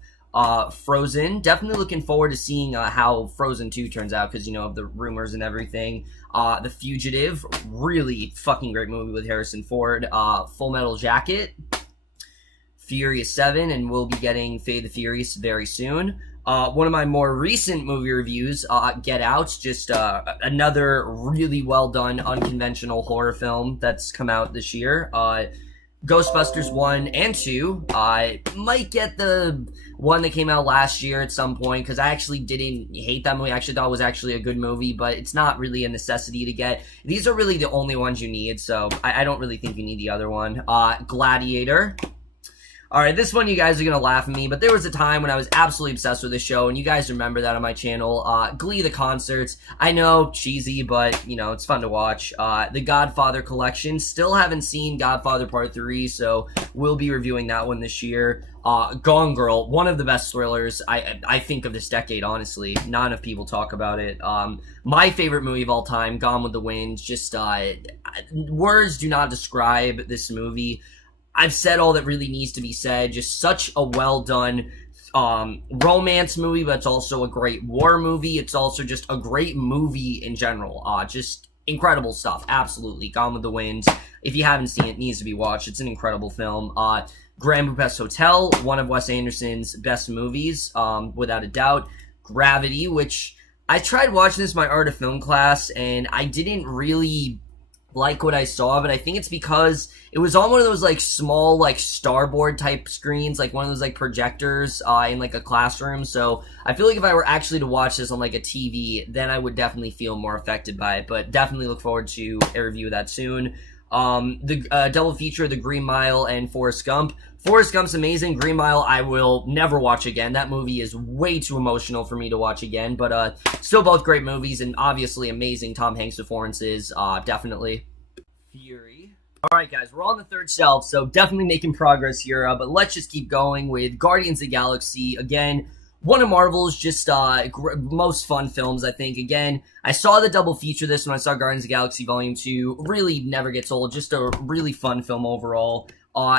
Frozen, definitely looking forward to seeing how Frozen 2 turns out, because, you know, of the rumors and everything. The Fugitive, really fucking great movie with Harrison Ford. Full Metal Jacket. Furious 7, and we'll be getting Fate of the Furious very soon. One of my more recent movie reviews, Get Out, just another really well done, unconventional horror film that's come out this year. Ghostbusters 1 and 2. I might get the one that came out last year at some point, because I actually didn't hate that movie. I actually thought it was actually a good movie, but it's not really a necessity to get. These are really the only ones you need, so I don't really think you need the other one. Gladiator. Alright, this one you guys are going to laugh at me, but there was a time when I was absolutely obsessed with this show, and you guys remember that on my channel. Glee the Concerts. I know, cheesy, but, you know, it's fun to watch. The Godfather Collection. Still haven't seen Godfather Part 3, so we'll be reviewing that one this year. Gone Girl, one of the best thrillers, I think, of this decade, honestly. Not enough people talk about it. My favorite movie of all time, Gone with the Wind. Just, words do not describe this movie. I've said all that really needs to be said. Just such a well-done romance movie, but it's also a great war movie. It's also just a great movie in general. Just incredible stuff. Absolutely. Gone with the Wind. If you haven't seen it, it needs to be watched. It's an incredible film. Grand Budapest Hotel, one of Wes Anderson's best movies, without a doubt. Gravity, which I tried watching this in my art of film class, and I didn't really like what I saw, but I think it's because it was on one of those like small like starboard type screens, like one of those like projectors in like a classroom. So I feel like if I were actually to watch this on like a TV, then I would definitely feel more affected by it. But definitely look forward to a review of that soon. The double feature of The Green Mile and Forrest Gump. Forrest Gump's amazing. Green Mile I will never watch again. That movie is way too emotional for me to watch again, but still both great movies, and obviously amazing Tom Hanks performances, definitely. Fury. Alright guys, we're on the third shelf, so definitely making progress here, but let's just keep going with Guardians of the Galaxy. Again, one of Marvel's just most fun films, I think. Again, I saw the double feature this when I saw Guardians of the Galaxy Volume 2. Really never gets old. Just a really fun film overall.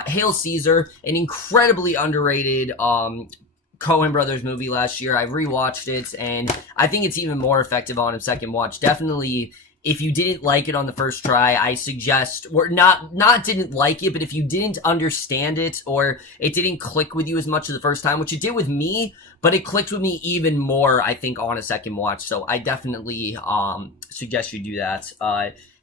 Hail Caesar, an incredibly underrated Coen Brothers movie last year. I rewatched it, and I think it's even more effective on a second watch. Definitely, if you didn't like it on the first try, I suggest, or not didn't like it, but if you didn't understand it, or it didn't click with you as much as the first time, which it did with me, but it clicked with me even more, I think, on a second watch. So I definitely suggest you do that.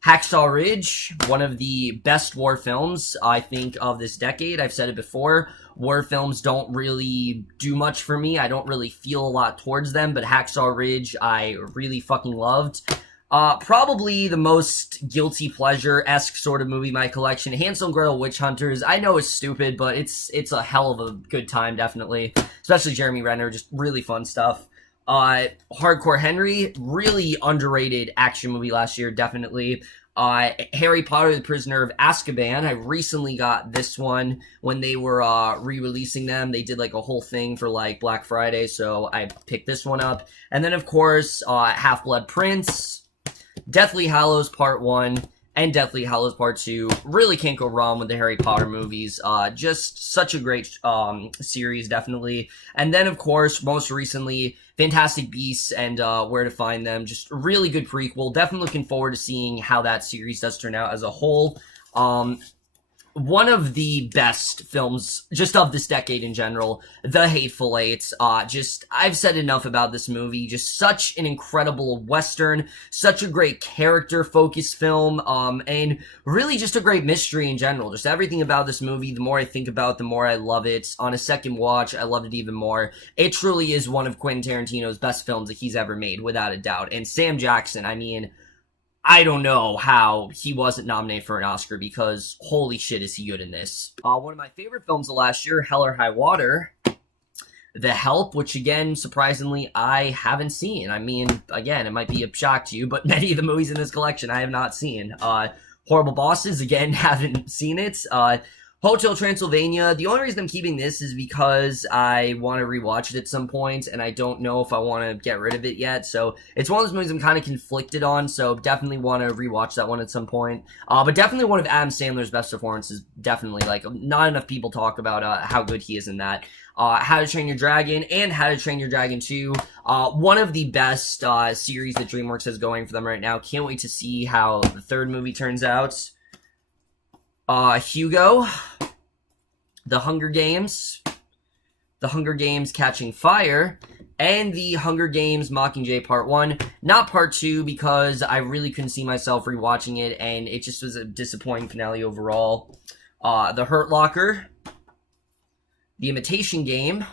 Hacksaw Ridge, one of the best war films, I think, of this decade. I've said it before. War films don't really do much for me. I don't really feel a lot towards them, but Hacksaw Ridge, I really fucking loved. Probably the most guilty pleasure-esque sort of movie in my collection. Hansel and Gretel Witch Hunters. I know it's stupid, but it's a hell of a good time, definitely. Especially Jeremy Renner, just really fun stuff. Hardcore Henry, really underrated action movie last year, definitely. Harry Potter, the Prisoner of Azkaban. I recently got this one when they were re-releasing them. They did like a whole thing for like Black Friday, so I picked this one up. And then of course, Half-Blood Prince, Deathly Hallows Part 1, and Deathly Hallows Part 2. Really can't go wrong with the Harry Potter movies. Just such a great series, definitely. And then, of course, most recently, Fantastic Beasts and Where to Find Them. Just a really good prequel. Definitely looking forward to seeing how that series does turn out as a whole. One of the best films, just of this decade in general, The Hateful Eight. I've said enough about this movie. Just such an incredible Western, such a great character-focused film, and really just a great mystery in general. Just everything about this movie, the more I think about it, the more I love it. On a second watch, I love it even more. It truly is one of Quentin Tarantino's best films that he's ever made, without a doubt. And Sam Jackson, I mean, I don't know how he wasn't nominated for an Oscar, because holy shit is he good in this. One of my favorite films of last year, Hell or High Water. The Help, which again, surprisingly, I haven't seen. I mean, again, it might be a shock to you, but many of the movies in this collection I have not seen. Horrible Bosses, again, haven't seen it. Hotel Transylvania, the only reason I'm keeping this is because I want to rewatch it at some point, and I don't know if I want to get rid of it yet, so it's one of those movies I'm kind of conflicted on, so definitely want to rewatch that one at some point. But definitely one of Adam Sandler's best performances, definitely. Like, not enough people talk about how good he is in that. How to Train Your Dragon and How to Train Your Dragon 2. One of the best series that DreamWorks has going for them right now. Can't wait to see how the third movie turns out. Hugo, The Hunger Games, Catching Fire, and The Hunger Games Mockingjay Part 1. Not Part 2, because I really couldn't see myself rewatching it, and it just was a disappointing finale overall. The Hurt Locker, The Imitation Game,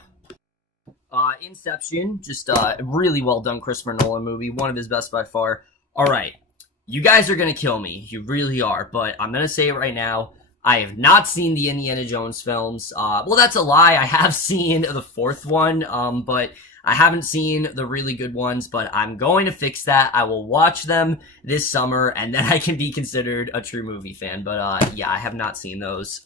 Inception, just a really well done Christopher Nolan movie, one of his best by far. Alright. You guys are gonna kill me. You really are. But I'm gonna say it right now. I have not seen the Indiana Jones films. Well, that's a lie. I have seen the fourth one, but I haven't seen the really good ones. But I'm going to fix that. I will watch them this summer, and then I can be considered a true movie fan. But yeah, I have not seen those.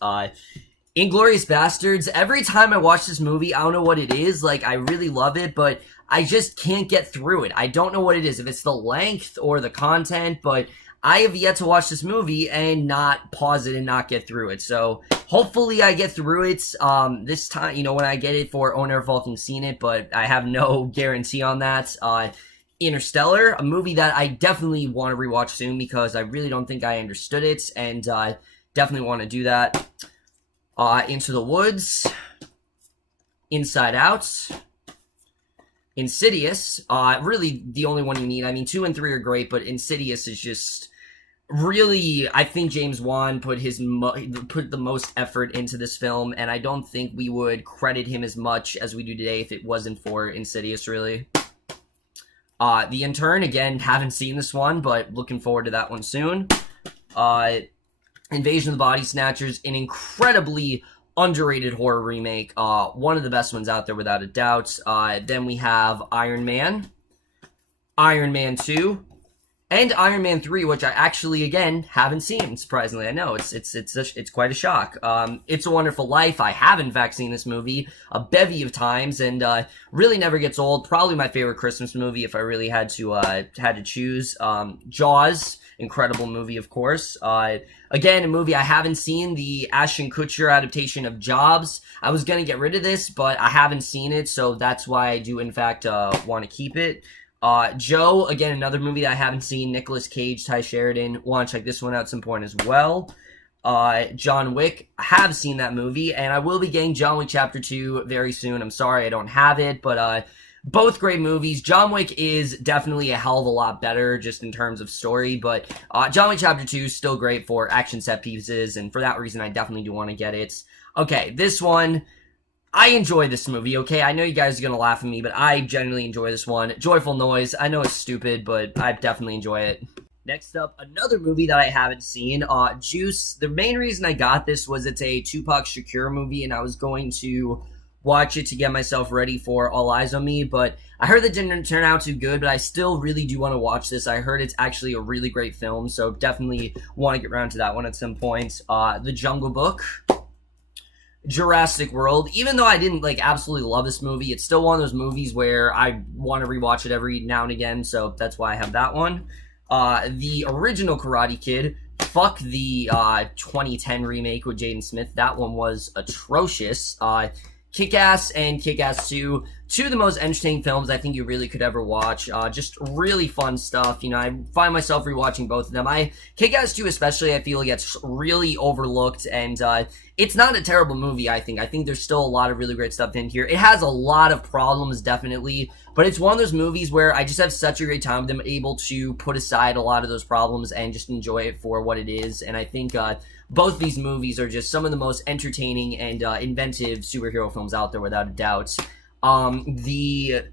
Inglourious Bastards. Every time I watch this movie, I don't know what it is. Like, I really love it, but I just can't get through it. I don't know what it is, if it's the length or the content, but I have yet to watch this movie and not pause it and not get through it. So hopefully I get through it this time, you know, when I get it for Owner of Vulcan Seen It, but I have no guarantee on that. Interstellar, a movie that I definitely want to rewatch soon because I really don't think I understood it, and definitely want to do that. Into the Woods, Inside Out, Insidious, really the only one you need. I mean, 2 and 3 are great, but Insidious is just really, I think James Wan put the most effort into this film, and I don't think we would credit him as much as we do today if it wasn't for Insidious, really. The Intern, again, haven't seen this one, but looking forward to that one soon. Invasion of the Body Snatchers, an incredibly underrated horror remake, one of the best ones out there without a doubt. Then we have Iron Man, Iron Man 2, and Iron Man 3, which I actually, again, haven't seen, surprisingly. I know, it's quite a shock. It's a Wonderful Life. I have, in fact, seen this movie a bevy of times, and really never gets old. Probably my favorite Christmas movie, if I really had to choose. Jaws, incredible movie, of course. Again, a movie I haven't seen, the Ashton Kutcher adaptation of Jobs. I was gonna get rid of this, but I haven't seen it, so that's why I do, in fact, want to keep it. Joe, again, another movie that I haven't seen. Nicolas Cage, Ty Sheridan. Want to check this one out at some point as well. John Wick, I have seen that movie, and I will be getting John Wick Chapter 2 very soon. I'm sorry I don't have it, but both great movies. John Wick is definitely a hell of a lot better just in terms of story, but John Wick Chapter 2 is still great for action set pieces, and for that reason, I definitely do want to get it. Okay, this one, I enjoy this movie, okay? I know you guys are gonna laugh at me, but I genuinely enjoy this one. Joyful Noise. I know it's stupid, but I definitely enjoy it. Next up, another movie that I haven't seen, Juice. The main reason I got this was it's a Tupac Shakur movie, and I was going to watch it to get myself ready for All Eyes on Me, but I heard that didn't turn out too good, but I still really do want to watch this. I heard it's actually a really great film, so definitely want to get around to that one at some point. The Jungle Book. Jurassic World. Even though I didn't absolutely love this movie, it's still one of those movies where I want to rewatch it every now and again, so that's why I have that one. The original Karate Kid. Fuck the 2010 remake with Jaden Smith. That one was atrocious. Kick-Ass and Kick-Ass 2, two of the most entertaining films I think you really could ever watch. Just really fun stuff. You know, I find myself rewatching both of them. Kick-Ass 2 especially, I feel gets really overlooked, and it's not a terrible movie, I think. I think there's still a lot of really great stuff in here. It has a lot of problems, definitely, but it's one of those movies where I just have such a great time with them, able to put aside a lot of those problems and just enjoy it for what it is, and I think both these movies are just some of the most entertaining and inventive superhero films out there, without a doubt. The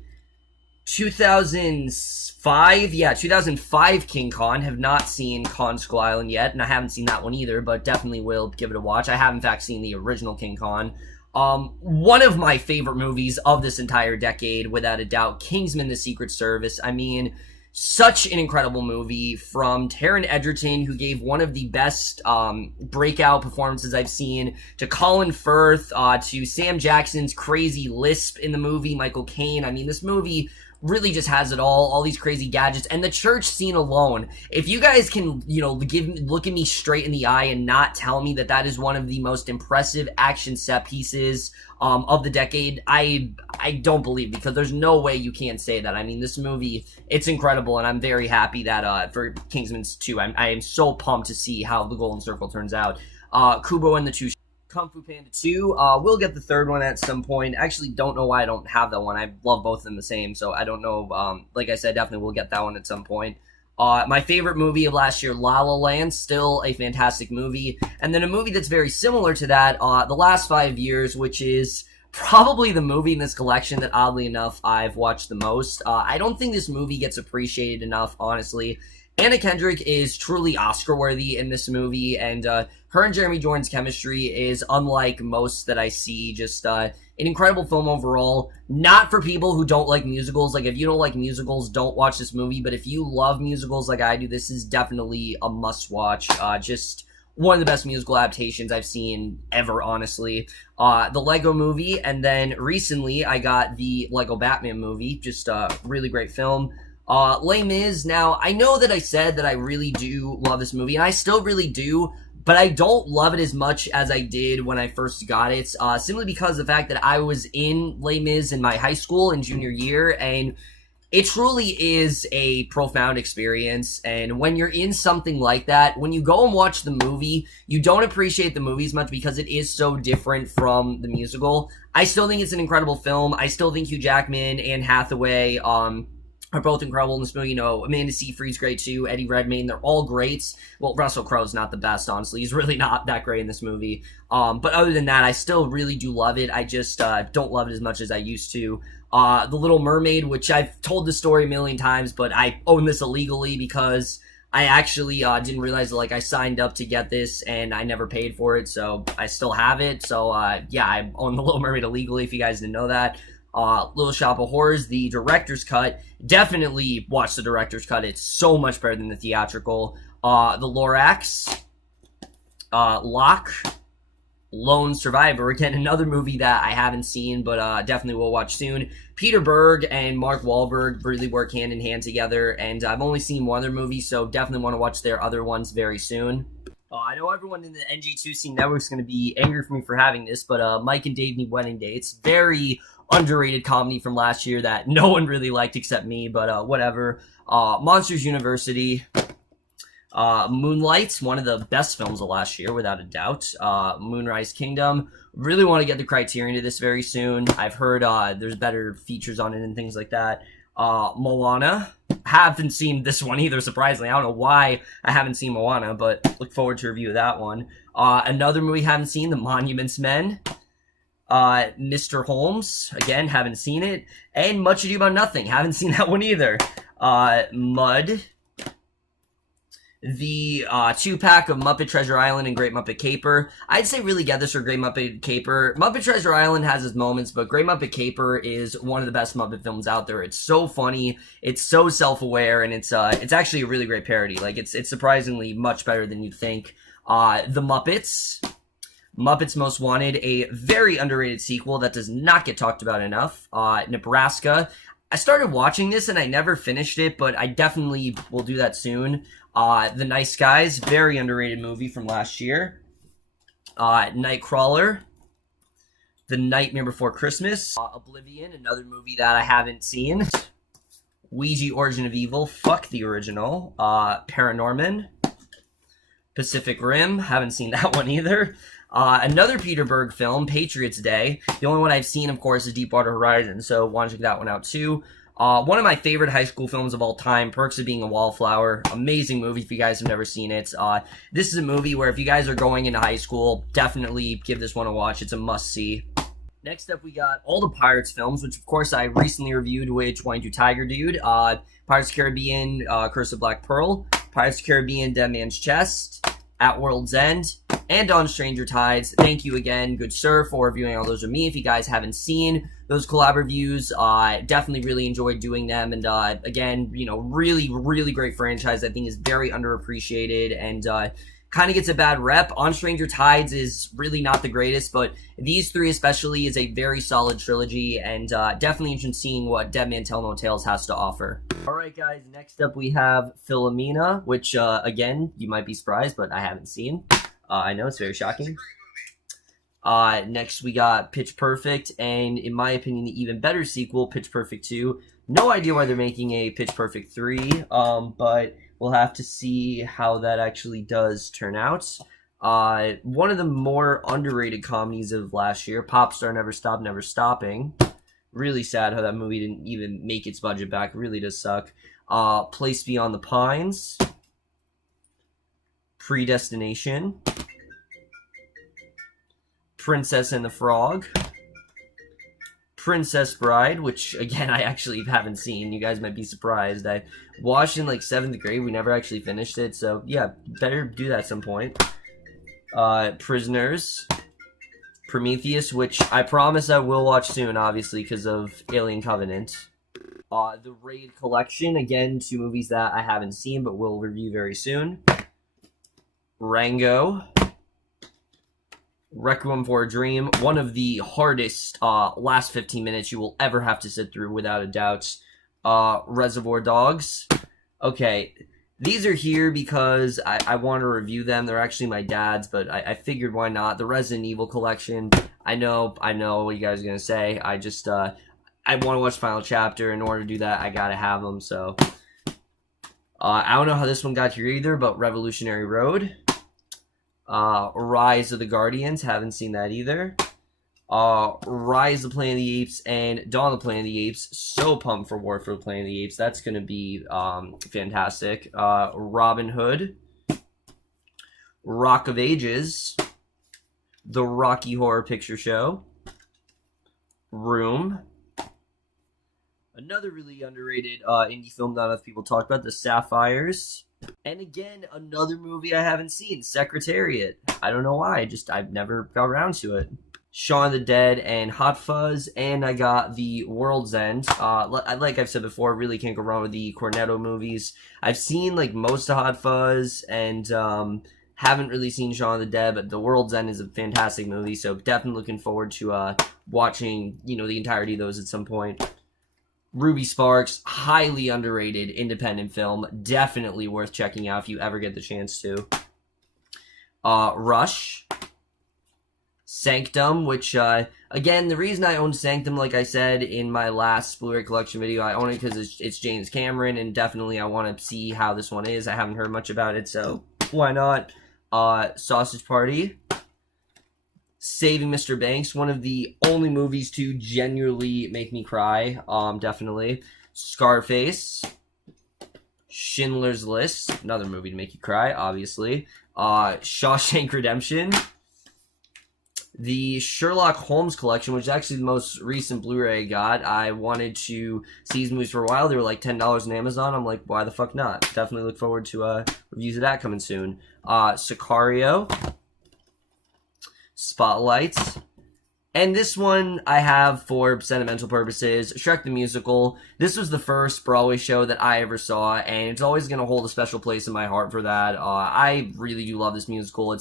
2005 King Kong, have not seen Kong Skull Island yet, and I haven't seen that one either, but definitely will give it a watch. I have, in fact, seen the original King Kong. One of my favorite movies of this entire decade, without a doubt, Kingsman: The Secret Service. I mean, such an incredible movie from Taron Egerton, who gave one of the best breakout performances I've seen, to Colin Firth, to Sam Jackson's crazy lisp in the movie, Michael Caine. I mean, this movie really just has it all these crazy gadgets, and the church scene alone. If you guys can, look at me straight in the eye and not tell me that that is one of the most impressive action set pieces of the decade, I don't believe, because there's no way you can't say that. I mean, this movie, it's incredible, and I'm very happy that for Kingsman 2, I am so pumped to see how the Golden Circle turns out. Kubo and the Two Kung Fu Panda 2. We'll get the third one at some point. Actually, don't know why I don't have that one. I love both of them the same, so I don't know. Like I said, definitely we'll get that one at some point. My favorite movie of last year, La La Land, still a fantastic movie. And then a movie that's very similar to that, The Last 5 Years, which is probably the movie in this collection that, oddly enough, I've watched the most. I don't think this movie gets appreciated enough, honestly. Anna Kendrick is truly Oscar-worthy in this movie, and her and Jeremy Jordan's chemistry is unlike most that I see. Just an incredible film overall. Not for people who don't like musicals. Like, if you don't like musicals, don't watch this movie. But if you love musicals like I do, this is definitely a must-watch. Just one of the best musical adaptations I've seen ever, honestly. The Lego Movie, and then recently I got the Lego Batman movie. Just a really great film. Les Mis. Now, I know that I said that I really do love this movie, and I still really do, but I don't love it as much as I did when I first got it, simply because of the fact that I was in Les Mis in my high school in junior year, and it truly is a profound experience. And when you're in something like that, when you go and watch the movie, you don't appreciate the movie as much because it is so different from the musical. I still think it's an incredible film. I still think Hugh Jackman and Hathaway, are both incredible in this movie. You know, Amanda Seyfried's great too, Eddie Redmayne, they're all great. Well, Russell Crowe's not the best, honestly. He's really not that great in this movie. But other than that, I still really do love it. I just don't love it as much as I used to. The Little Mermaid, which I've told the story a million times, but I own this illegally because I actually didn't realize that, like, I signed up to get this and I never paid for it, so I still have it. So yeah, I own The Little Mermaid illegally, if you guys didn't know that. Little Shop of Horrors, the director's cut. Definitely watch the director's cut. It's so much better than the theatrical. The Lorax, Locke, Lone Survivor. Again, another movie that I haven't seen, but definitely will watch soon. Peter Berg and Mark Wahlberg really work hand in hand together, and I've only seen one other movie, so definitely want to watch their other ones very soon. I know everyone in the NG2C network is going to be angry for me for having this, but Mike and Dave Need Wedding Dates. Very underrated comedy from last year that no one really liked except me, but whatever. Monsters University. Moonlight, one of the best films of last year, without a doubt. Moonrise Kingdom. Really want to get the Criterion to this very soon. I've heard there's better features on it and things like that. Moana. Haven't seen this one either, surprisingly. I don't know why I haven't seen Moana, but look forward to a review of that one. Another movie I haven't seen, The Monuments Men. Mr. Holmes, again, haven't seen it. And Much Ado About Nothing, haven't seen that one either. Mud. The 2-pack of Muppet Treasure Island and Great Muppet Caper. I'd say really get this for Great Muppet Caper. Muppet Treasure Island has its moments, but Great Muppet Caper is one of the best Muppet films out there. It's so funny, it's so self-aware, and it's actually a really great parody. Like, it's surprisingly much better than you'd think. The Muppets. Muppets Most Wanted, a very underrated sequel that does not get talked about enough. Nebraska. I started watching this and I never finished it, but I definitely will do that soon. The Nice Guys, very underrated movie from last year. Nightcrawler. The Nightmare Before Christmas. Oblivion, another movie that I haven't seen. Ouija Origin of Evil, fuck the original. Paranorman. Pacific Rim, haven't seen that one either. Another Peter Berg film, Patriots Day. The only one I've seen, of course, is Deepwater Horizon, so want to check that one out too. One of my favorite high school films of all time, Perks of Being a Wallflower. Amazing movie if you guys have never seen it. This is a movie where if you guys are going into high school, definitely give this one a watch. It's a must-see. Next up, we got all the Pirates films, which, of course, I recently reviewed with 22 Tiger Dude. Pirates of the Caribbean, Curse of Black Pearl. Pirates of the Caribbean, Dead Man's Chest. At World's End, and on Stranger Tides. Thank you again, good sir, for reviewing all those with me. If you guys haven't seen those collab reviews, definitely really enjoyed doing them. And again, you know, really, really great franchise. I think is very underappreciated and kind of gets a bad rep. On Stranger Tides is really not the greatest, but these three especially is a very solid trilogy, and definitely interested in seeing what Dead Man Tell No Tales has to offer. Alright guys, next up we have Philomena, which again, you might be surprised, but I haven't seen. I know, it's very shocking. Next we got Pitch Perfect, and in my opinion, the even better sequel, Pitch Perfect 2. No idea why they're making a Pitch Perfect 3, but we'll have to see how that actually does turn out. One of the more underrated comedies of last year, Popstar Never Stop, Never Stopping. Really sad how that movie didn't even make its budget back. It really does suck. Place Beyond the Pines. Predestination. Princess and the Frog. Princess Bride, which, again, I actually haven't seen. You guys might be surprised. I watched in, like, 7th grade. We never actually finished it, so, yeah, better do that at some point. Prisoners. Prometheus, which I promise I will watch soon, obviously, because of Alien Covenant. The Raid Collection, again, 2 movies that I haven't seen, but will review very soon. Rango. Requiem for a Dream, one of the hardest last 15 minutes you will ever have to sit through, without a doubt. Reservoir Dogs. Okay, these are here because I want to review them. They're actually my dad's, but I figured why not. The Resident Evil collection. I know what you guys are going to say. I just, I want to watch Final Chapter. In order to do that, I got to have them, so. I don't know how this one got here either, but Revolutionary Road. Rise of the Guardians, haven't seen that either. Rise of the Planet of the Apes and Dawn of the Planet of the Apes. So pumped for War for the Planet of the Apes. That's going to be fantastic. Robin Hood. Rock of Ages. The Rocky Horror Picture Show. Room. Another really underrated indie film that enough people talk about, The Sapphires. And again, another movie I haven't seen, Secretariat. I don't know why, I've never got around to it. Shaun of the Dead and Hot Fuzz, and I got The World's End. Like I've said before, really can't go wrong with the Cornetto movies. I've seen like most of Hot Fuzz, and haven't really seen Shaun of the Dead, but The World's End is a fantastic movie, so definitely looking forward to watching, the entirety of those at some point. Ruby Sparks, highly underrated independent film, definitely worth checking out if you ever get the chance to. Rush. Sanctum, which, again, the reason I own Sanctum, like I said in my last Blu-ray collection video, I own it because it's James Cameron, and definitely I want to see how this one is. I haven't heard much about it, so why not? Sausage Party. Saving Mr. Banks, one of the only movies to genuinely make me cry, definitely. Scarface. Schindler's List, another movie to make you cry, obviously. Shawshank Redemption. The Sherlock Holmes collection, which is actually the most recent Blu-ray I got. I wanted to see these movies for a while. They were like $10 on Amazon. I'm like, why the fuck not? Definitely look forward to reviews of that coming soon. Sicario. Spotlight. And this one I have for sentimental purposes. Shrek the Musical. This was the first Broadway show that I ever saw, and it's always going to hold a special place in my heart for that. I really do love this musical.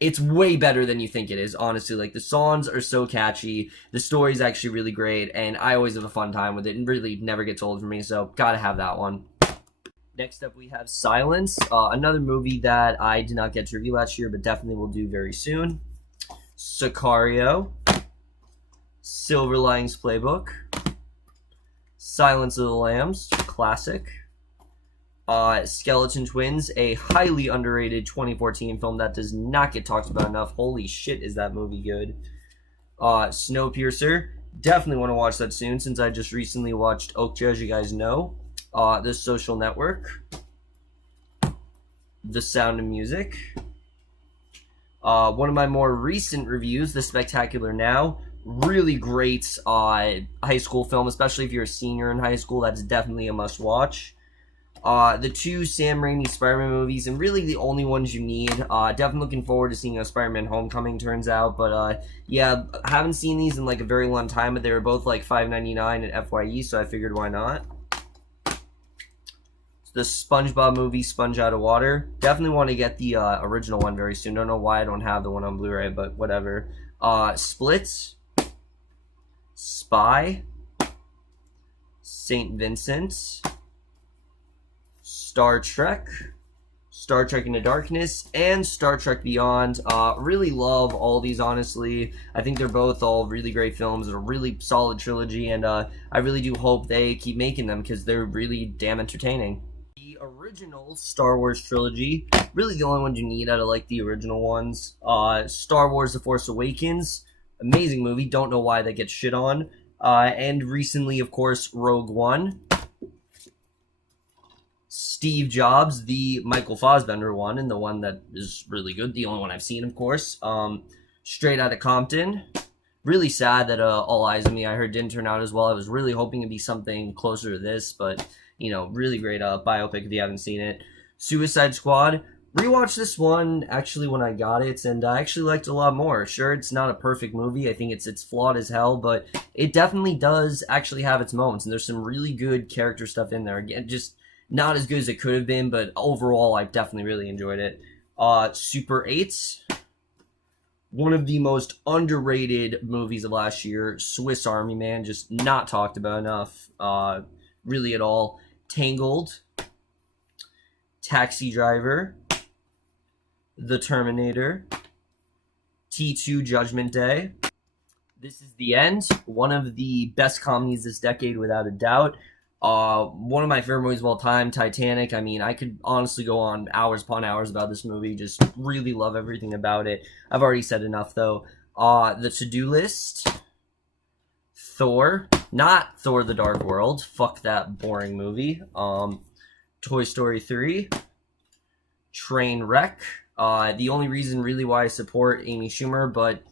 It's way better than you think it is, honestly. Like, the songs are so catchy, the story's actually really great, and I always have a fun time with it, and really never gets old for me, so gotta have that one. Next up, we have Silence, another movie that I did not get to review last year, but definitely will do very soon. Sicario. Silver Linings Playbook. Silence of the Lambs, classic. Skeleton Twins, a highly underrated 2014 film that does not get talked about enough. Holy shit, is that movie good. Snowpiercer, definitely want to watch that soon since I just recently watched Okja, as you guys know. The Social Network. The Sound of Music. One of my more recent reviews, The Spectacular Now. Really great high school film, especially if you're a senior in high school. That's definitely a must-watch. The two Sam Raimi Spider-Man movies, and really the only ones you need. Definitely looking forward to seeing how Spider-Man Homecoming turns out, but yeah, I haven't seen these in like a very long time, but they were both like $5.99 at FYE, so I figured why not. The SpongeBob movie, Sponge Out of Water. Definitely want to get the original one very soon. Don't know why I don't have the one on Blu-ray, but whatever. Split. Spy. St. Vincent. Star Trek Into Darkness, and Star Trek Beyond. Really love all these, honestly. I think they're both all really great films. They're a really solid trilogy, and I really do hope they keep making them because they're really damn entertaining. The original Star Wars trilogy, really the only ones you need out of like the original ones. Star Wars The Force Awakens, amazing movie, don't know why that gets shit on. And recently, of course, Rogue One. Steve Jobs, the Michael Fassbender one, and the one that is really good, the only one I've seen, of course. Straight Outta Compton. Really sad that All Eyes on Me, I heard, didn't turn out as well. I was really hoping it'd be something closer to this, but, really great biopic if you haven't seen it. Suicide Squad. Rewatched this one, actually, when I got it, and I actually liked it a lot more. Sure, it's not a perfect movie. I think it's flawed as hell, but it definitely does actually have its moments, and there's some really good character stuff in there. Again, just not as good as it could have been, but overall, I definitely really enjoyed it. Super 8. One of the most underrated movies of last year. Swiss Army Man, just not talked about enough, really at all. Tangled. Taxi Driver. The Terminator. T2 Judgment Day. This Is the End. One of the best comedies this decade, without a doubt. One of my favorite movies of all time, Titanic. I mean, I could honestly go on hours upon hours about this movie. Just really love everything about it. I've already said enough, though. The To-Do List. Thor. Not Thor the Dark World. Fuck that boring movie. Toy Story 3. Trainwreck. The only reason really why I support Amy Schumer, but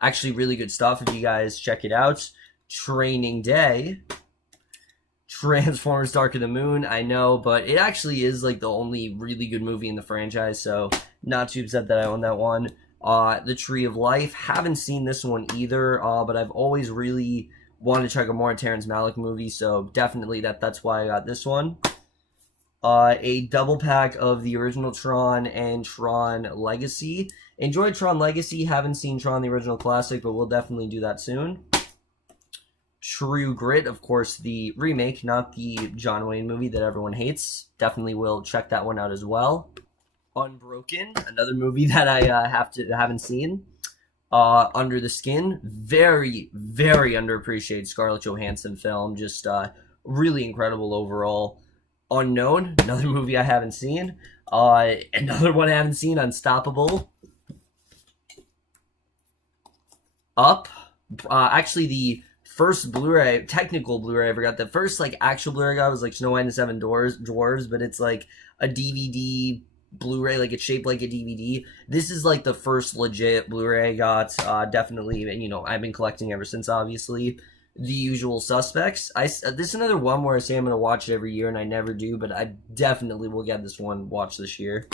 actually really good stuff if you guys check it out. Training Day. Transformers Dark of the Moon, I know, but it actually is like the only really good movie in the franchise, so not too upset that I own that one. The Tree of Life, haven't seen this one either, but I've always really wanted to check out more Terrence Malick movies, so definitely that's why I got this one. A double pack of the original Tron and Tron Legacy. Enjoyed Tron Legacy, haven't seen Tron the original classic, but we'll definitely do that soon. True Grit, of course, the remake, not the John Wayne movie that everyone hates. Definitely will check that one out as well. Unbroken, another movie that I haven't seen. Under the Skin, very, very underappreciated Scarlett Johansson film, just really incredible overall. Unknown, another movie I haven't seen. Another one I haven't seen, Unstoppable. Up, actually the first Blu-ray, technical Blu-ray I ever got. The first like actual Blu-ray I got was like Snow White and the Seven Dwarves, but it's like a DVD Blu-ray, like it's shaped like a DVD. This is like the first legit Blu-ray I got. Definitely, you know, I've been collecting ever since, obviously. The Usual Suspects. This is another one where I say I'm going to watch it every year, and I never do, but I definitely will get this one watched this year.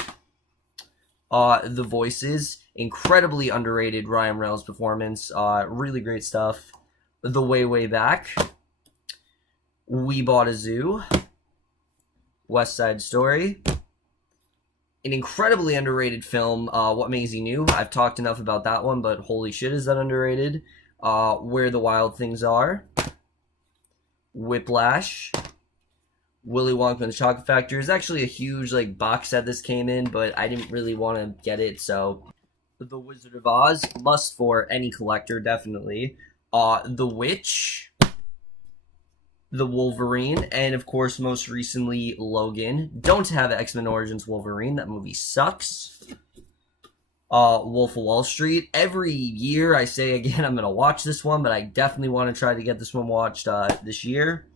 The Voices. Incredibly underrated Ryan Reynolds performance. Really great stuff. The Way, Way Back. We Bought a Zoo. West Side Story. An incredibly underrated film, What Maisie Knew. I've talked enough about that one, but holy shit is that underrated. Where the Wild Things Are. Whiplash. Willy Wonka and the Chocolate Factory. It's actually a huge like box set this came in, but I didn't really want to get it, so... The Wizard of Oz, must for any collector, definitely. The Witch, The Wolverine, and of course, most recently, Logan. Don't have X-Men Origins Wolverine, that movie sucks. Wolf of Wall Street. Every year I say again I'm going to watch this one, but I definitely want to try to get this one watched this year.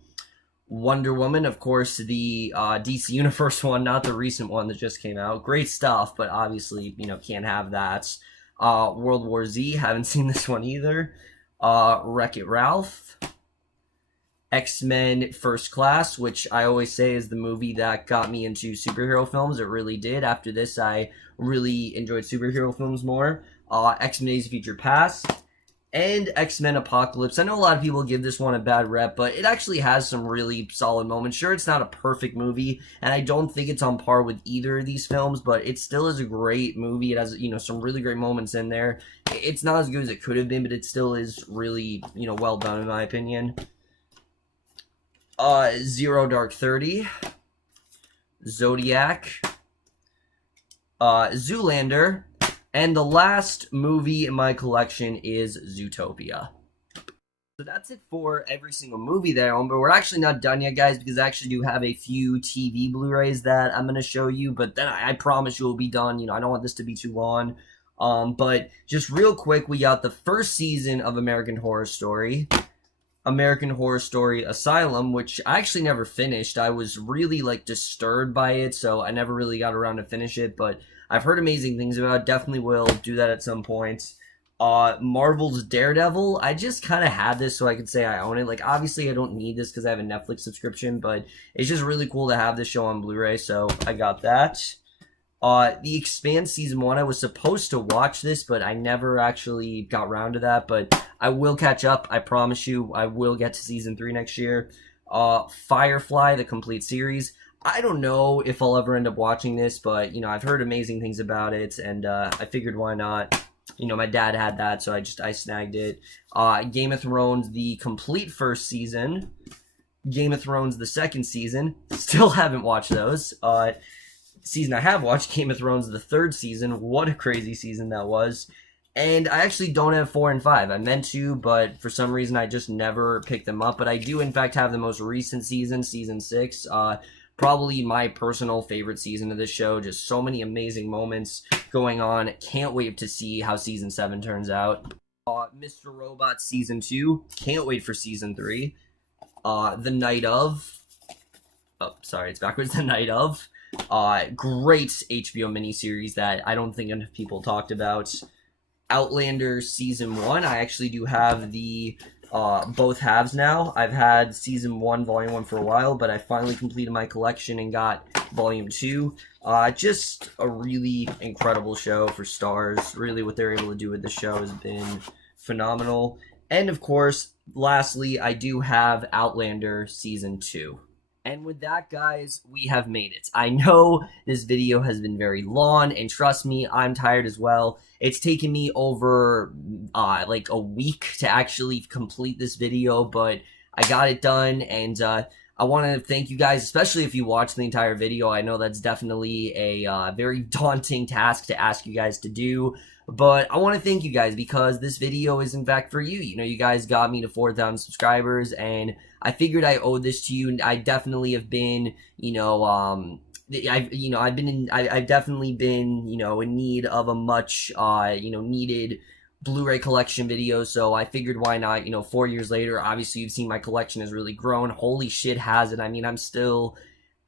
Wonder Woman, of course, the DC Universe one, not the recent one that just came out. Great stuff, but obviously, you know, can't have that. World War Z, haven't seen this one either. Wreck-It Ralph. X-Men First Class, which I always say is the movie that got me into superhero films. It really did. After this, I really enjoyed superhero films more. X-Men Days of Future Past. And X-Men Apocalypse. I know a lot of people give this one a bad rep, but it actually has some really solid moments. Sure, it's not a perfect movie, and I don't think it's on par with either of these films, but it still is a great movie. It has, you know, some really great moments in there. It's not as good as it could have been, but it still is really, you know, well done in my opinion. Zero Dark 30. Zodiac. Zoolander. And the last movie in my collection is Zootopia. So that's it for every single movie that I own, but we're actually not done yet, guys, because I actually do have a few TV Blu-rays that I'm going to show you, but then I promise you will be done. You know, I don't want this to be too long. But just real quick, we got the first season of American Horror Story. American Horror Story Asylum, which I actually never finished. I was really, like, disturbed by it, so I never really got around to finish it, but I've heard amazing things about it. Definitely will do that at some point. Marvel's Daredevil. I just kind of had this so I could say I own it. Like, obviously I don't need this because I have a Netflix subscription, but it's just really cool to have this show on Blu-ray, so I got that. The Expanse Season 1, I was supposed to watch this, but I never actually got around to that, but I will catch up. I promise you, I will get to Season 3 next year. Firefly, the complete series. I don't know if I'll ever end up watching this, but, you know, I've heard amazing things about it, and I figured why not. You know, my dad had that, so I snagged it. Game of Thrones, the complete first season. Game of Thrones, the second season. Still haven't watched those. Season I have watched, Game of Thrones, the third season. What a crazy season that was. And I actually don't have 4 and 5. I meant to, but for some reason I just never picked them up. But I do, in fact, have the most recent season, Season 6. Probably my personal favorite season of this show. Just so many amazing moments going on. Can't wait to see how Season 7 turns out. Mr. Robot Season 2. Can't wait for Season 3. The Night Of. Oh, sorry, it's backwards. The Night Of. Great HBO miniseries that I don't think enough people talked about. Outlander Season 1. I actually do have the both halves now. I've had Season 1, Volume 1 for a while, but I finally completed my collection and got Volume 2. Just a really incredible show for Stars. Really, what they're able to do with the show has been phenomenal. And, of course, lastly, I do have Outlander Season 2. And with that, guys, we have made it. I know this video has been very long, and trust me, I'm tired as well. It's taken me over, like a week to actually complete this video, but I got it done, and, I want to thank you guys, especially if you watched the entire video. I know that's definitely a very daunting task to ask you guys to do, but I want to thank you guys because this video is in fact for you. You know, you guys got me to 4,000 subscribers, and I figured I owed this to you, and I definitely have been, I've definitely been, in need of a much, needed Blu-ray collection video, so I figured why not, 4 years later. Obviously you've seen my collection has really grown. Holy shit, has it. I mean, I'm still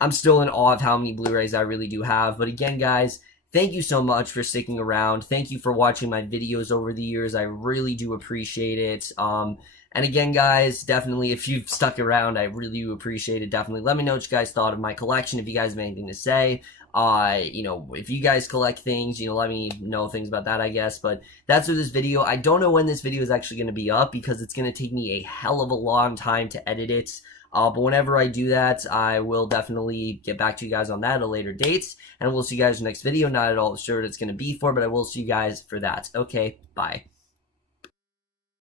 in awe of how many Blu-rays I really do have. But again, guys, thank you so much for sticking around. Thank you for watching my videos over the years. I really do appreciate it. And again, guys, definitely, if you've stuck around, I really do appreciate it. Definitely let me know what you guys thought of my collection, if you guys have anything to say. If you guys collect things, let me know things about that, I guess. But that's for this video. I don't know when this video is actually going to be up because it's going to take me a hell of a long time to edit it. But whenever I do that, I will definitely get back to you guys on that at a later date. And we'll see you guys in the next video. Not at all sure what it's going to be for, but I will see you guys for that. Okay, bye.